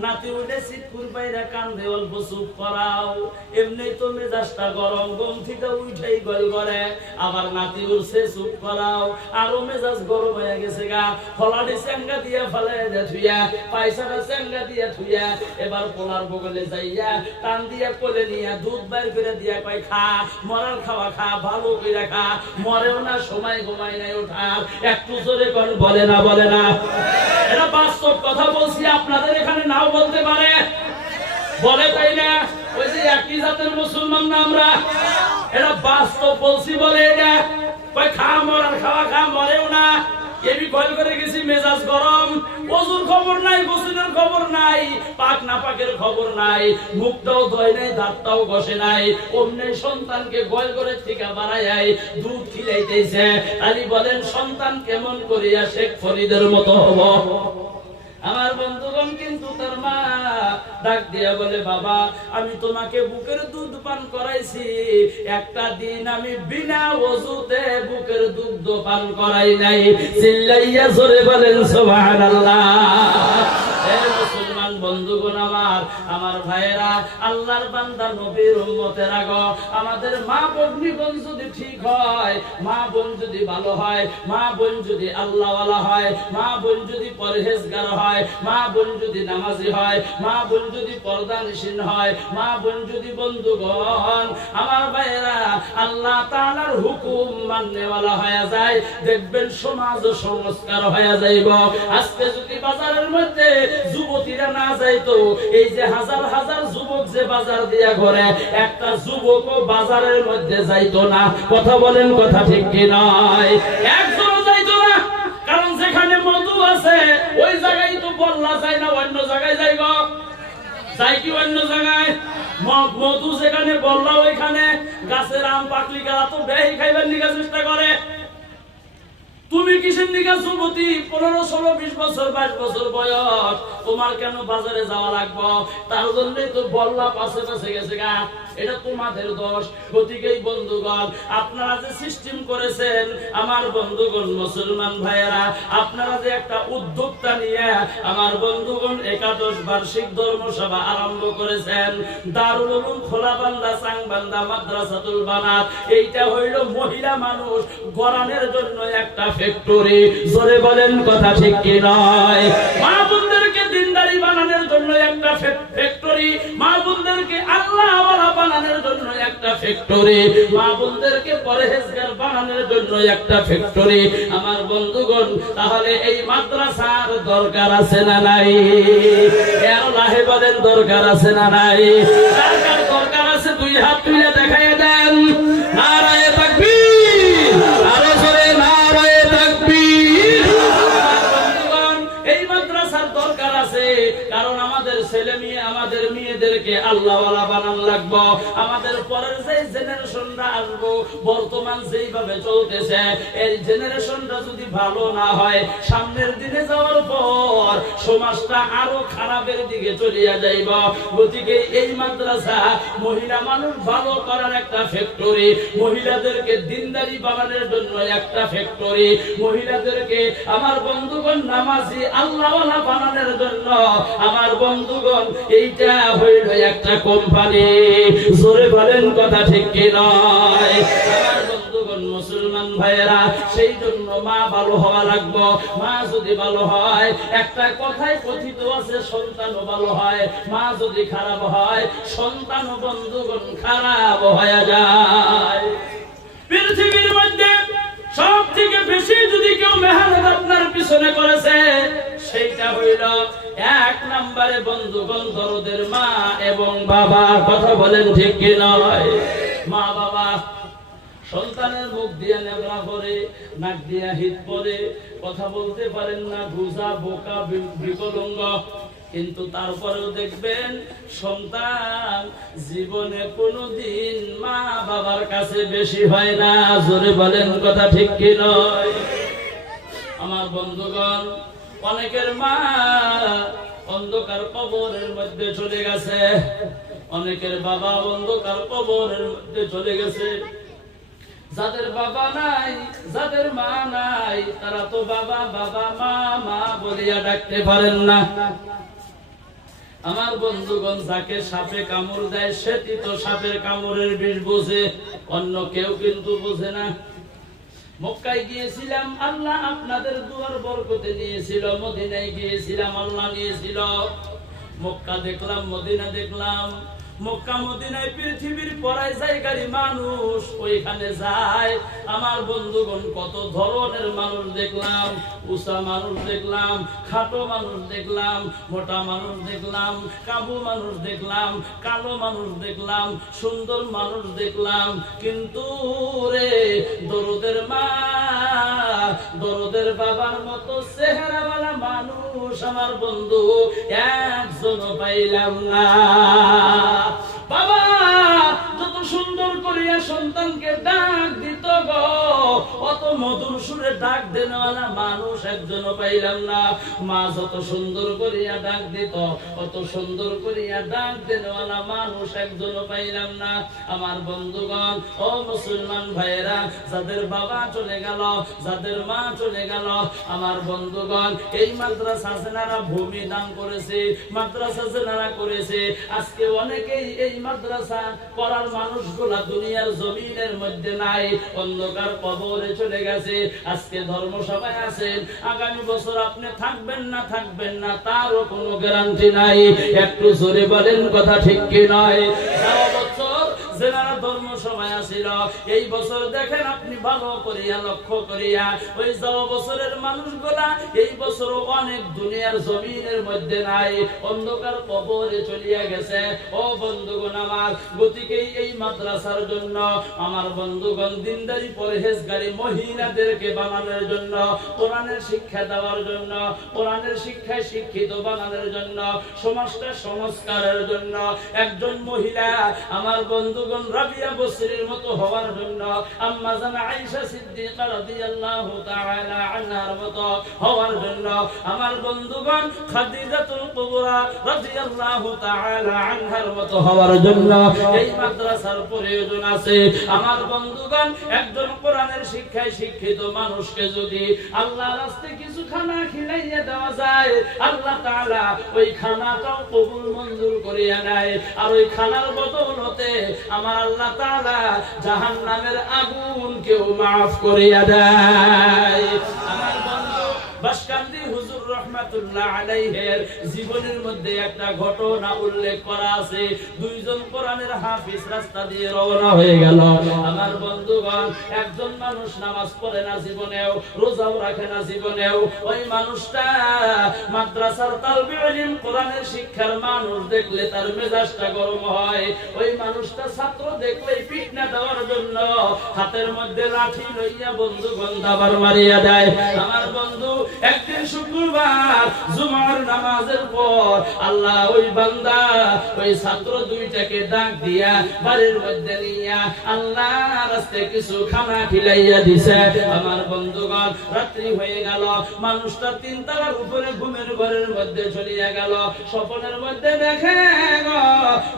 নাতি উঠে সিটকুর বাইরে কান্দে, অল্প চুপ করাও। এমনি তো মেজাজটা গরম, গম থেকে উঠেই গল করে, আবার নাতি উঠছে, চুপ করাও। আরো মেজাজ গরম হয়ে গেছে গা, ফলাডি চেঙ্গা দিয়া ফেলে থুইয়া, পয়সাটা চেঙ্গা দিয়া থুইয়া, এবার পোলার বগলে যাইয়া টান দিয়া কোলে নিয়া দুধ বাইর করে দিয়া কয়, খা মরার খাওয়া খা, ভালো করে খা, মরেও না, সময় ঘুমাই নাই ওঠার। একটু জোরে কোন বলে না, বলে না? এটা বাস্তব কথা বলছি, আপনাদের এখানে নাও বলতে পারে, বলে তাই না? ওই যে একই জাতের মুসলমান না আমরা, এটা বাস্তব বলছি বলে এটা কয়, খা মরার খাওয়া খা, মরেও না। এবি কল করে গেছি, মেজাজ গরম, ওযুর খবর নাই, গোসলের খবর নাই, পাক না পাকের খবর নাই, মুখটাও ধোয় নাই, দাঁতটাও ঘষে নাই, অমনি সন্তানকে গল করে থেকে বাড়ায় দুধ খিলাইতেছে। আলী বলেন, সন্তান কেমন করিয়া শেখ ফরিদের মতো হব? আমার বন্ধুগণ, কিন্তু তার মা ডাক দিয়া বলে, বাবা আমি তোমাকে বুকের দুধ পান করাইছি, একটা দিন আমি বিনা ওযুতে বুকের দুধ পান করাই নাই। চিল্লাইয়া জোরে বলেন সুবহানাল্লাহ। মুসলমান বন্ধুগণ আমার, আমার ভাইয়েরা, আল্লাহর বান্দা, নবীর উম্মতেরা গো, আমাদের মা বন্ধুগণ যদি ঠিক হয়, মা বোন যদি ভালো হয়, মা বোন যদি আল্লাহওয়ালা হয়, মা বোন যদি পরহেজগার হয়, মা বোন যদি নামাজি হয়, মা বোন যদি পর্দানিশীন হয়, মা বোন যদি বন্ধুগণ আমার ভাইয়েরা আল্লাহ তাআলার হুকুম মাননেওয়ালা হয়ে যায়, দেখবেন সমাজ সংস্কার হয়ে যাইব। আজকে যদি বাজারের মধ্যে যুবতীরা না যাইতো, এই যে হাজার হাজার যুবক যে বাজার দিয়া ঘরে, একটা যুবকও বাজারের মধ্যে যাইতো না। কথা বলেন, কথা ঠিক কি নয়? একজনও যাইতো না, কারণ যেখানে মধু আছে ওই জায়গায় তো বললা যায় না, অন্য জায়গায় যাইব, যাই কি অন্য জায়গায়? মধু যেখানে বললা, ওইখানে গাছের আম পাকলি গালা তো বেহি খাইবার নিকা চেষ্টা করে। তুমি কিসের নিকা যুবতী, 15, 16, 20 বছর, 22 বছর বয়স, তোমার কেন বাজারে যাওয়া লাগবে? তার জন্যই তো বললা পাশে পাশে গেছে গা। এটা তোমাদের দোষ। গতিকে বন্ধুগণ, আপনারা যে সিস্টেম করেছেন, আমার বন্ধুগণ মুসলমান ভাইয়েরা, আপনারা যে একটা উদ্যোক্তা নিয়ে আমার বন্ধুগণ 11 বার্ষিক ধর্মসভা আরম্ভ করেছেন, দারুল উলুম খোলাবান্দা চাংবান্দা মাদ্রাসাতুল বানাত, এইটা হইল মহিলা মানুষ গড়ানোর জন্য একটা ফ্যাক্টরি। জোরে বলেন, কথা ঠিক কি নয়? মা বোনদেরকে দিনদারি বানানোর জন্য একটা ফ্যাক্টরি, মা বোনদেরকে আল্লাহওয়ালা বানানোর জন্য একটা ফ্যাক্টরি, মা বোনদেরকে পরহেজগার বানানোর জন্য একটা ফ্যাক্টরি। আমার বন্ধুগণ, তাহলে এই মাদ্রাসার দরকার আছে না নাই? আল্লাহে বলেন দরকার আছে না নাই? কার দরকার আছে? দুই হাত তুলে দেখায় দেন। নারায়ে তাকবীর, আরো জোরে নারায়ে তাকবীর। বন্ধুগণ, এই মাদ্রাসার দরকার আছে, কারণ আমাদের ছেলে মেয়ে, আমাদের মেয়েদেরকে আল্লাহওয়ালা বানান লাগবো। আমাদের পরের যে জেনারেশনটা আসবো, বর্তমান যেইভাবে চলতেছে, এই জেনারেশনটা যদি ভালো না হয়, সামনের দিনে যাওয়ার পর সমাজটা আরো খারাপের দিকে চলিয়া যাইব। গতিকে এই মাদ্রাসা মহিলা মানুষ ভালো করার একটা ফ্যাক্টরি, মহিলাদেরকে দিনদারি বানানোর জন্য একটা ফ্যাক্টরি, মহিলাদেরকে আমার বন্ধুগণ নামাজি আল্লাহওয়ালা বানানোর জন্য আমার বন্ধুগণ এইটা হইল একটা কোম্পানি। জোরে বলেন কথা ঠিক কি নয়? আমার বন্ধুগণ মুসলমান ভাইয়েরা, সেই জন্য মা ভালো হওয়া লাগবে। মা যদি ভালো হয়, একটা কথাই কথিত আছে, সন্তানও ভালো হয়। মা যদি খারাপ হয়, সন্তানও বন্ধুগণ খারাপ হয়ে যায়। পৃথিবীর মধ্যে সব থেকে বেশি যদি কেউ মেহনত আপনার পিছনে করেছে, সেইটা হইল এক নম্বরে বন্ধুগণ দরদের মা এবং বাবা। কথা বলেন ঠিক কি নয়? মা বাবা সন্তানের মুখ দিয়ে নেবড়া করে, নাক দিয়ে হিত পরে, কথা বলতে পারেন না, গুজা বোকা বিকলঙ্গ, কিন্তু তারপরেও দেখবেন সন্তান জীবনে কোনোদিন মা বাবার কাছে বেশি হয় না। জোরে বলেন কথা ঠিক কি নয়? আমার বন্ধুগণ, অনেকের মা অন্ধকার কবরের মধ্যে চলে গেছে, অনেকের বাবা অন্ধকার কবরের মধ্যে চলে গেছে। যাদের বাবা নাই, যাদের মা নাই, তারা তো বাবা বাবা মা মা বলিয়া ডাকতে পারেন না। আমার বন্ধুগণ, যাকে সাপে কামড় দেয় সেটি তো সাপের কামড়ের বিষ বোঝে, অন্য কেউ কিন্তু বোঝে না। মক্কায় গিয়েছিলাম, আল্লাহ আপনাদের দুয়ার বরকতে নিয়েছিল। মদিনায় গিয়েছিলাম, আল্লাহ নিয়েছিল। মক্কা দেখলাম, মদিনা দেখলাম। মক্কা মদিনায় পৃথিবীর পরায় জায়গারই মানুষ ওইখানে যায়। আমার বন্ধুগণ, কত ধরনের মানুষ দেখলাম। উঁচা মানুষ দেখলাম, খাটো মানুষ দেখলাম, মোটা মানুষ দেখলাম, কাবু মানুষ দেখলাম, কালো মানুষ দেখলাম, সুন্দর মানুষ দেখলাম। কিন্তু রে দরদের মা, দরদের বাবার মতো চেহারাওয়ালা মানুষ আমার বন্ধু একজনও পাইলাম না। বাবা যত সুন্দর করিয়া সন্তানকে ডাক দিত গো, অত মধুর সুরে ডাক দেওয়ালা মানুষ একজনও পাইলাম না। মা যত সুন্দর করিয়া ডাক দিত, অত সুন্দর করিয়া ডাক দেওয়ালা মানুষ একজনও পাইলাম না। আমার বন্ধুগণ, ও মুসলমান ভাইয়েরা, যাদের বাবা চলে গেল, যাদের মা চলে গেল, আমার বন্ধুগণ, এই মাদ্রাসা সেনারা ভূমি দান করেছে, মাদ্রাসা সেনারা করেছে। আজকে অনেকেই এই মাদ্রাসা করার মানুষগুলা দুনিয়ার জমিনের মধ্যে নাই, অন্ধকার কবরে চলে গেছে। আজকে ধর্মসভায় আছেন, আগামী বছর আপনি থাকবেন না থাকবেন না তারও কোনো গ্যারান্টি নাই। একটু জোরে বলেন কথা ঠিক কি নয়? যারা ধর্মসভায় আসিল, এই বছর দেখেন আপনি ভালো করিয়া লক্ষ্য করিয়া, ওই যাওয়া বছরের মানুষগুলা এই বছর অনেক দুনিয়ার জমিনের মধ্যে নাই, অন্ধকার কবরে চলিয়া গেছে। ও বন্ধুগণ আমার, গতিকে এই মাদ্রাসার জন্য আমার বন্ধুগণ দিনদারি পরহেজগারী মহিলাদেরকে বানানোর জন্য, কোরআনের শিক্ষা দেওয়ার জন্য, কোরআনের শিক্ষায় শিক্ষিত বানানোর জন্য, সমাজটা সংস্কারের জন্য একজন মহিলা আমার বন্ধুগণ রাবিয়া বসরির মতো হওয়ার জন্য, আম্মা জানা আয়েশা সিদ্দিকা রাদিয়াল্লাহু তাআলা আনহার মতো হওয়ার জন্য, আমার বন্ধুগণ খাদিজাতুল কুবরা রাদিয়াল্লাহু তাআলা আনহার মতো হওয়ার জন্য এই মাদ্রাসার প্রয়োজন আছে। আমার বন্ধুগণ, একজন কোরআনের শিক্ষায় শিক্ষিত মানুষকে যদি আল্লাহর রাস্তায় কিছু খানা খিলাইয়া দেওয়া যায়, আল্লাহ তাআলা ওই খানাটাও কবুল মঞ্জুর করিয়া নেয়। আর ওই খানার বদৌলতে আমার আল্লাহ তাআলা জাহান্নামের আগুনকেও মাফ করিয়া দেয়। আমার বন্ধু বাসকান্দি হুজুর রহমাত রহমাতুল্লাহ আলাইহির জীবনের মধ্যে একটা ঘটনা উল্লেখ করা আছে। দুইজন কোরআনের হাফেজ রাস্তা দিয়ে রওনা হয়ে গেল। আমার বন্ধুগণ, একজন মানুষ নামাজ পড়ে না জীবনেও, রোজাও রাখে না জীবনেও। ওই মানুষটা মাদ্রাসার তালবে ইলম কোরআনের শিক্ষার মানুষ দেখলে তার মেজাজটা গরম হয়। ওই মানুষটা ছাত্র দেখলে পিটনা দেওয়ার জন্য হাতের মধ্যে লাঠি লইয়া বন্ধুগণ দাবার মারিয়া দেয়। আমার বন্ধু, একদিন শুক্রবার জুমার নামাজের পর আল্লাহ ওই বান্দা ওই ছাত্র দুইটাকে ডাক দিয়া বাড়ির মধ্যে নিয়া আল্লাহ রাস্তায় কিছু খানা খিলাইয়া দিছে। আমার বন্ধুগণ, রাত্রি হয়ে গেল। মানুষটা তিনতলার উপরে ঘুমের ঘরের মধ্যে চলিয়া গেল। স্বপ্নের মধ্যে দেখে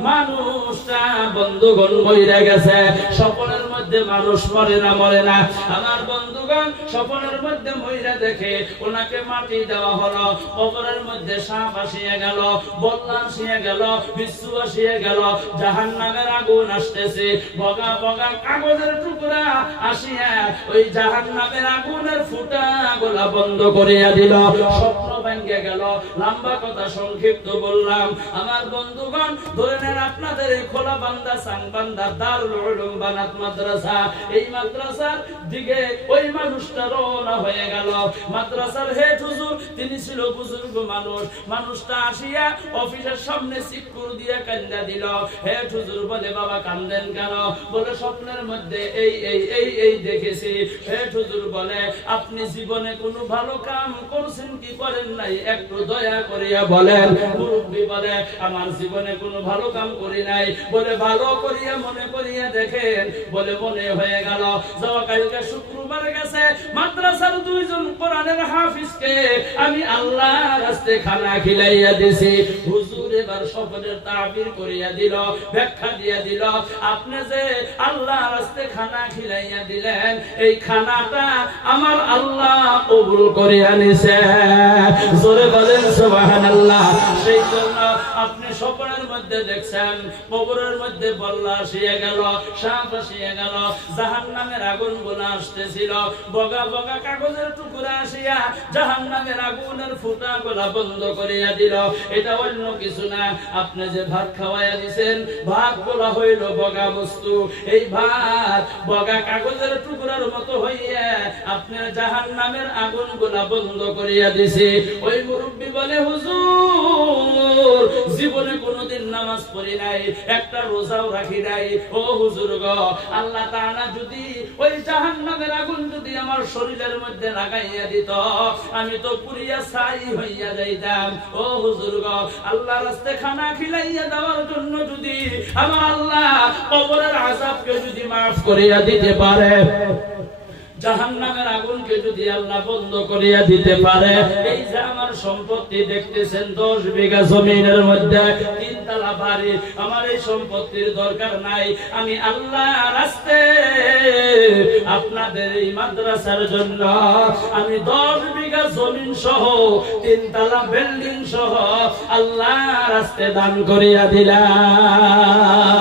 মানুষটা বন্ধুগণ মইরা গেছে। স্বপ্নের মধ্যে মানুষ মরে না। আমার বন্ধুগণ, স্বপ্নের মধ্যে মইরা দেখে ওনাকে মাটি দেওয়া হলো। কবরের মধ্যে সাপ আসিয়া গেল, বল্লা আসিয়া গেল, বিচ্ছু আসিয়া গেল। জাহান্নামের আগুন আসতেছে। বগা বগা কাগজের টুকরা আসিয়া ওই জাহান্নামের আগুনের ফুটা গোলা বন্ধ করিয়া দিল। স্বপ্ন ভেঙে গেল। লম্বা কথা সংক্ষিপ্ত বললাম। আমার বন্ধুগণ, ধরে নেন আপনাদের এই খোলাবান্দা সাংবান্দা দারুল উলুম বানাত মাদ্রাসা, এই মাদ্রাসার দিকে ওই মানুষটা রওনা হয়ে গেল। মাদ্রাসার হেড হুজুর, তিনি ছিল বুজুর্গ মানুষ। মানুষটা আসিয়া অফিসের সামনে সিকুর দিয়ে কান্দা দিল। হেড হুজুর বলে, বাবা কান্দেন কেন? বলে, স্বপ্নের মধ্যে এই দেখেছি। হেড হুজুর বলে, আপনি জীবনে কোনো ভালো কাম করছেন কি করেন নাই, একটু দয়া করিয়া বলেন। মুরব্বী বলে, আমার জীবনে কোনো ভালো কাম করি নাই। বলে, ভালো করিয়া মনে করিয়া দেখেন। বলে, মনে হয়ে গেল যাওয়া কালকে শুক্রবার গেছে, মাদ্রাসার দুইজন কোরআনের হাফিজকে আমি আল্লাহর রাস্তায় খানা খিলাইয়া দিছি। হুজুর এবার স্বপ্নের তাবির করিয়া দিল, ব্যাখ্যা দিয়া দিল, আপনি যে আল্লাহর রাস্তায় খানা খিলাইয়া দিলেন, এই খানাটা আমার আল্লাহ কবুল করিয়া নিছে। জোরে বলেন সুবহানাল্লাহ। সেই জন্য আপনি স্বপ্নের মধ্যে দেখছেন কবরের মধ্যে বল্লা আসিয়া গেল, সাপ আসিয়া গেল, জাহান্নামের আগুন গুলো আসতেছিল। বগা বগা কাগজের টুকরা আসিয়া জাহান্নামের আগুনের ফুটা গোলা বন্ধ করিয়া দিল। এটা অন্য কিছু না, আপনি যে ভাত খাওয়াইয়া দিছেন, ভাত বলা হইল বগা বস্তু। এই ভাত বগা কাগজের টুকরার মতো হইয়া আপনার জাহান্নামের আগুন গোলা বন্ধ করিয়া দিছে। ওই মুরব্বী বলে, হুজুর জীবনে কোনোদিন নামাজ পড়ি নাই, একটা রোজাও রাখি নাই। ও হুজুর গো, আল্লাহ তাআলা যদি ওই জাহান্নামের আগুন যদি আমার শরীরের মধ্যে লাগাইয়া দিত, আমি তো পুরিয়া ছাই হইয়া যাইতাম। ও হুজুর গো, আল্লাহর রাস্তায় খানা খিলাইয়া দেওয়ার জন্য যদি আমার আল্লাহ কবরের আযাবকে যদি মাফ করিয়া দিতে পারে, জাহান্নামের আগুনকে যদি আল্লাহ বন্ধ করিয়া দিতে পারে, এই যে আমার সম্পত্তি দেখতেছেন 10 বিঘা জমিনের মধ্যে 3 তলা বাড়ি, আমার এই সম্পত্তির দরকার নাই। আমি আল্লাহ রাস্তায় আপনাদের এই মাদ্রাসার জন্য আমি 10 বিঘা জমিন সহ 3 তলা বিল্ডিং সহ আল্লাহ রাস্তায় দান করিয়া দিলাম।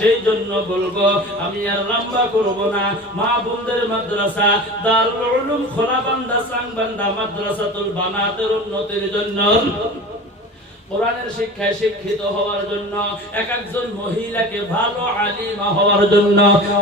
সেই জন্য বলবো, আমি আর লম্বা করব না। মা বোনদের মাদ্রাসা দারুল উলুম খোলাবান্দা সাংবান্দা মাদ্রাসাতুল বানাতের উন্নতির জন্য, কোরআনের শিক্ষায় শিক্ষিত হওয়ার জন্য, এক একজন মহিলাকে ভালো আলিমা হওয়ার জন্য,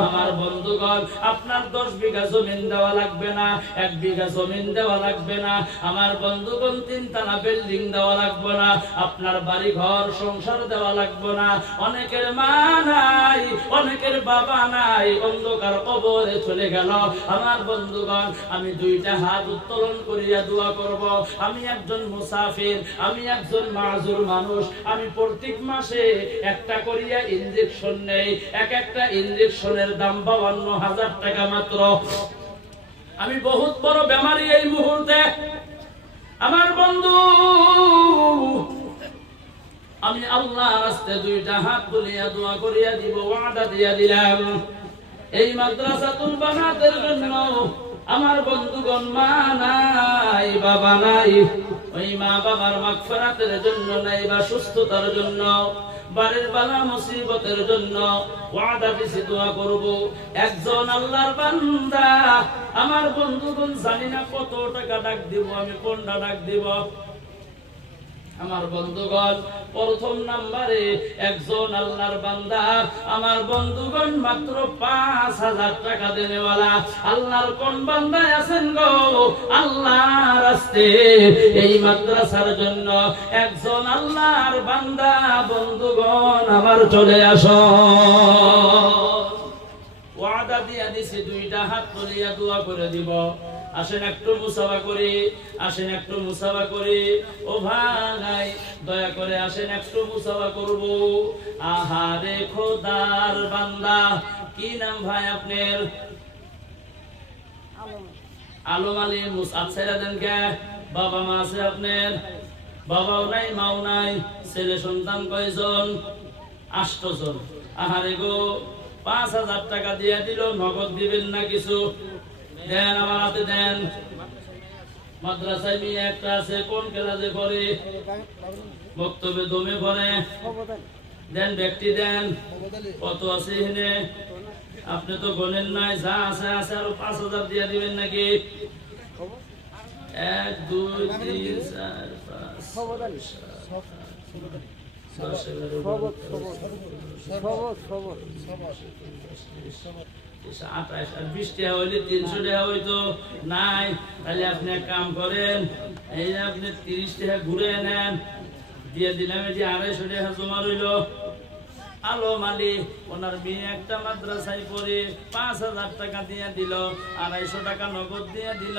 আমার বন্ধুগণ, আপনার 10 বিঘা জমিন দেওয়া লাগবে না, 1 বিঘা জমিন দেওয়া লাগবে না। আমার বন্ধুগণ, 3 তলা বিল্ডিং দেওয়া লাগবে না, আপনার বাড়ি ঘর সংসার দেওয়া লাগবে না। অনেকের মা নাই, অনেকের বাবা নাই, অন্ধকার কবরে চলে গেল। আমার বন্ধুগণ, আমি 2টা হাত উত্তোলন করিয়া দোয়া করব। আমি একজন মুসাফির, আমি একজন মাজুর মানুষ, আমি প্রত্যেক মাসে একটা করিয়া ইনজেকশন নেই। একটা ইনজেকশনের দাম 52,000 টাকা মাত্র। আমি বহুত বড় বেমারি এই মুহূর্তে। আমার বন্ধু, আমি আল্লাহর রাস্তায় 2টা হাত তুলিয়া দোয়া করিয়া দিব, ওয়াদা দিয়া দিলাম, এই মাদ্রাসাতুল বানাতের জন্য আমার বন্ধুগণ মা নাই, বাবা নাই, ওই মা বাবার মাগফিরাতের জন্য নাই বা সুস্থতার জন্য বাড়ির বালা মুসিবতের জন্য ওয়াদা দিছি দোয়া করব। একজন আল্লাহর বান্দা আমার বন্ধুগণ জানি না কত টাকা ডাক দিব, আমি কোনটা ডাক দিব। আমার বন্ধুগণ প্রথম নম্বরে একজন আল্লাহর বান্দা আমার বন্ধুগণ মাত্র 5000 টাকা দেনেওয়ালা আল্লাহর কোন বান্দা আছেন গো আল্লাহর রাস্তে এই মাদ্রাসার জন্য একজন আল্লাহর বান্দা বন্ধুগণ আমার চলে আসো। ওয়াদা দিয়া দিছি দুইটা হাত তুলিয়া দোয়া করে দিব। আসেন একটু মুসাফা করি, আসেন একটু মুসাফা করি। ও ভাই দয়া করে আসেন একটু মুসাফা করব। আহারে খোদার বান্দা, কি নাম ভাই আপনার? আলম আলী। মুসাফ ছেড়ে দেন কে? বাবা মা আছে আপনার? বাবাও নাই মাও নাই। ছেলে সন্তান কয়জন? 8 জন। আহারে গো 5000 টাকা দিয়ে দিল, নগদ দিবেন না কিছু? দেন, আমার হাতে দেন। মাদ্রাসায় মেয়ে একটা আছে, কোন ক্লাসে পড়ে? বক্তব্যে দমে পড়ে। দেন, ব্যক্তি দেন। কত আছে এখানে? আপনি তো গণেন নাই, যা আছে আছে। আরো 5000 দিয়ে দিবেন নাকি? 1 2 3 4 5 20 টাকা হইলে 300 টাকা হইতো নাই। তাহলে আপনি এক কাম করেন, এই যে আপনি 30 টাকা ঘুরে নেন, দিয়ে দিলাম। এই যে 250 টাকা জমা রইল। আলম আলী ওনার মেয়ে একটা মাদ্রাসায় পড়ে 5000 টাকা দিয়ে দিল, 250 টাকা নগদ দিয়ে দিল।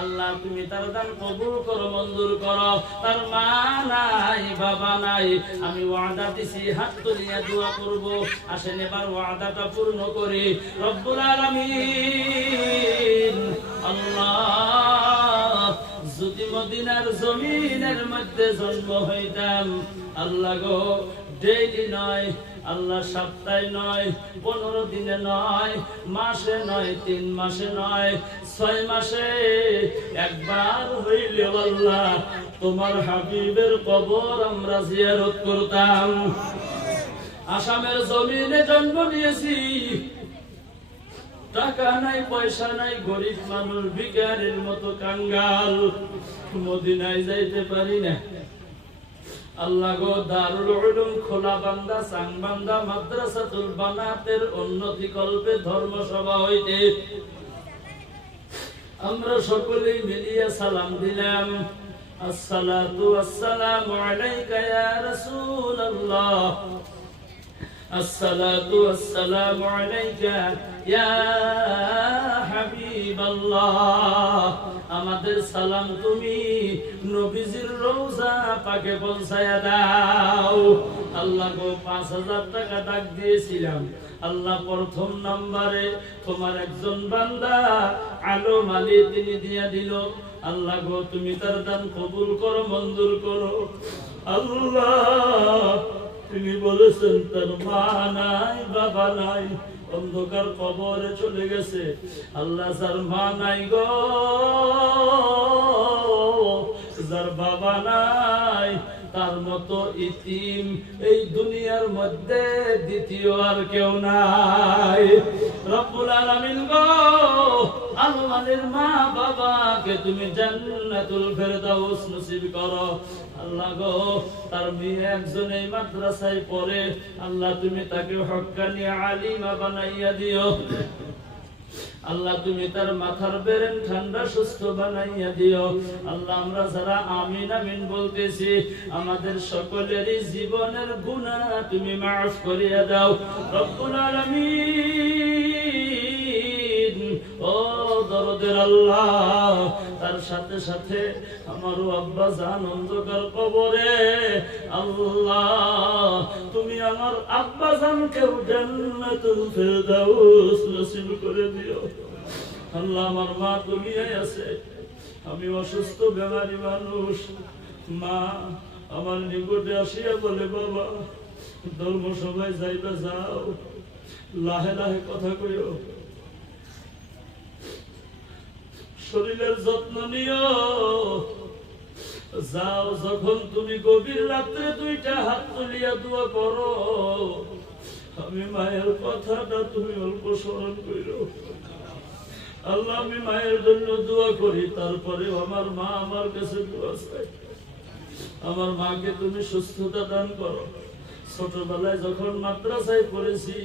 আল্লাহ তুমি তার দান কবুল করো, মঞ্জুর করো। তার মা নাই, বাবা নাই। আমি ওয়াদা দিছি, হাত তুলিয়া দোয়া করব। আসেন এবার ওয়াদাটা পূর্ণ করি। রব্বুল আলামিন আল্লাহ, যদি মদিনার জমিনের মধ্যে জন্ম হইতাম আল্লাহ গো, ডেইলি নয় আল্লাহ, সপ্তাহে নয়, 15 দিনে নয়, মাসে নয়, 3 মাসে নয়, 6 মাসে একবার হইলে আল্লাহ তোমার হাবিবের কবর আমরা জিয়ারত করতাম। আসামের জমিনে জন্ম নিয়েছি, টাকা নাই, পয়সা নাই, গরিব মানুষ, ভিখারির মতো কাঙ্গাল। মদিনায় যাইতে পারি না। আল্লাহ গো, দারুল উলুম খোলাবান্দা সাংবান্দা মাদ্রাসাতুল বানাতের উন্নতি কল্পে ধর্মসভা হইতে আমরা সকলেই মিলিয়া সালাম দিলাম। আসসালাতু ওয়াসসালামু আলাইকা ইয়া রাসূলুল্লাহ, আসসালাতু ওয়াসসালামু আলাইকা ইয়া হাবিবাল্লাহ। আমাদের সালাম তুমি নবীজির রওজা পাকে পৌঁছায়া দাও। আল্লাহ গো 5000 টাকা ডাক দিয়েছিলাম আল্লাহ, প্রথম নম্বরে তোমার একজন বান্দা আলম আলী তিনি দিয়া দিল। আল্লাহ গো তুমি তার দান কবুল করো, মঞ্জুর করো। আল্লাহ তিনি বলেছেন তার মা নাই, বাবা নাই, অন্ধকার কবরে চলে গেছে। আল্লাহ যার মা নাই গো, যার বাবা নাই, তার মতো ইতিম এই দুনিয়ার মধ্যে দ্বিতীয় আর কেউ নাই। রব্বুল আলামিন গো, আল্লাহর মা বাবাকে তুমি জান্নাতুল ফেরদাউস নসিব করো। আল্লাহ গো, তার মেয়ে একজন এই মাদ্রাসায় পড়ে, আল্লাহ তুমি তাকে হক্কানি আলিমা বানাইয়া দিও। আল্লাহ তুমি তার মাথার বেরেন ঠান্ডা সুস্থ বানাইয়া দিও। আল্লাহ আমরা যারা আমিন আমিন বলতেছি, আমাদের সকলেরই জীবনের গুনাহ তুমি মাফ করিয়া দাও। রব্বুল আলামিন ও দরদের আল্লাহ, তার সাথে সাথে আমার আব্বা জান অন্ধকার কবরে, আল্লাহ তুমি আমার আব্বা জানকে জান্নাতুল ফেরদাউস নসিব করে দিও। আল্লাহ আমার মা দুনিয়ায় আছে, আমি অসুস্থ বেমারি মানুষ। মা আমার নিকটে আসিয়া বলে, বাবা ধর্ম সবাই যাইবা যাও, লাহে লাহে কথা কইও, শরীরের যত্ন নিও। যাও, যখন তুমি গভীর রাত্রে দুইটা হাত তুলিয়া দোয়া করো, আমি মায়ের কথাটা তুমি অল্প স্মরণ করো। আল্লাহ, আমি মায়ের জন্য দোয়া করি, তারপরে আমার মা আমার কাছে দোয়া চাই। আমার মাকে তুমি সুস্থতা দান করো। ছোটবেলায় যখন মাদ্রাসায় পড়েছি,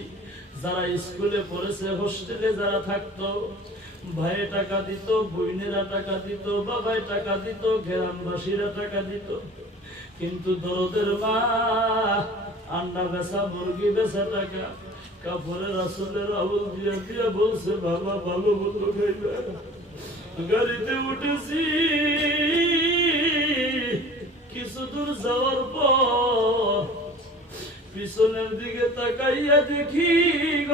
যারা স্কুলে পড়েছে, হোস্টেলে যারা থাকতো, ভাইয়ে টাকা দিত, বোনেরা টাকা দিত, বাবাই টাকা দিত, গ্রামবাসীরা টাকা দিত, কিন্তু দরদের মা আন্ডা বেচা, মুরগি বেচা টাকা কাপড়ের আসলের আবল দিয়া দিয়া বলছে, বাবা ভালো মতো খাইবে। গাড়িতে উঠেছি, কিছু দূর যাওয়ার পর পিছনের দিকে তাকাইয়া দেখি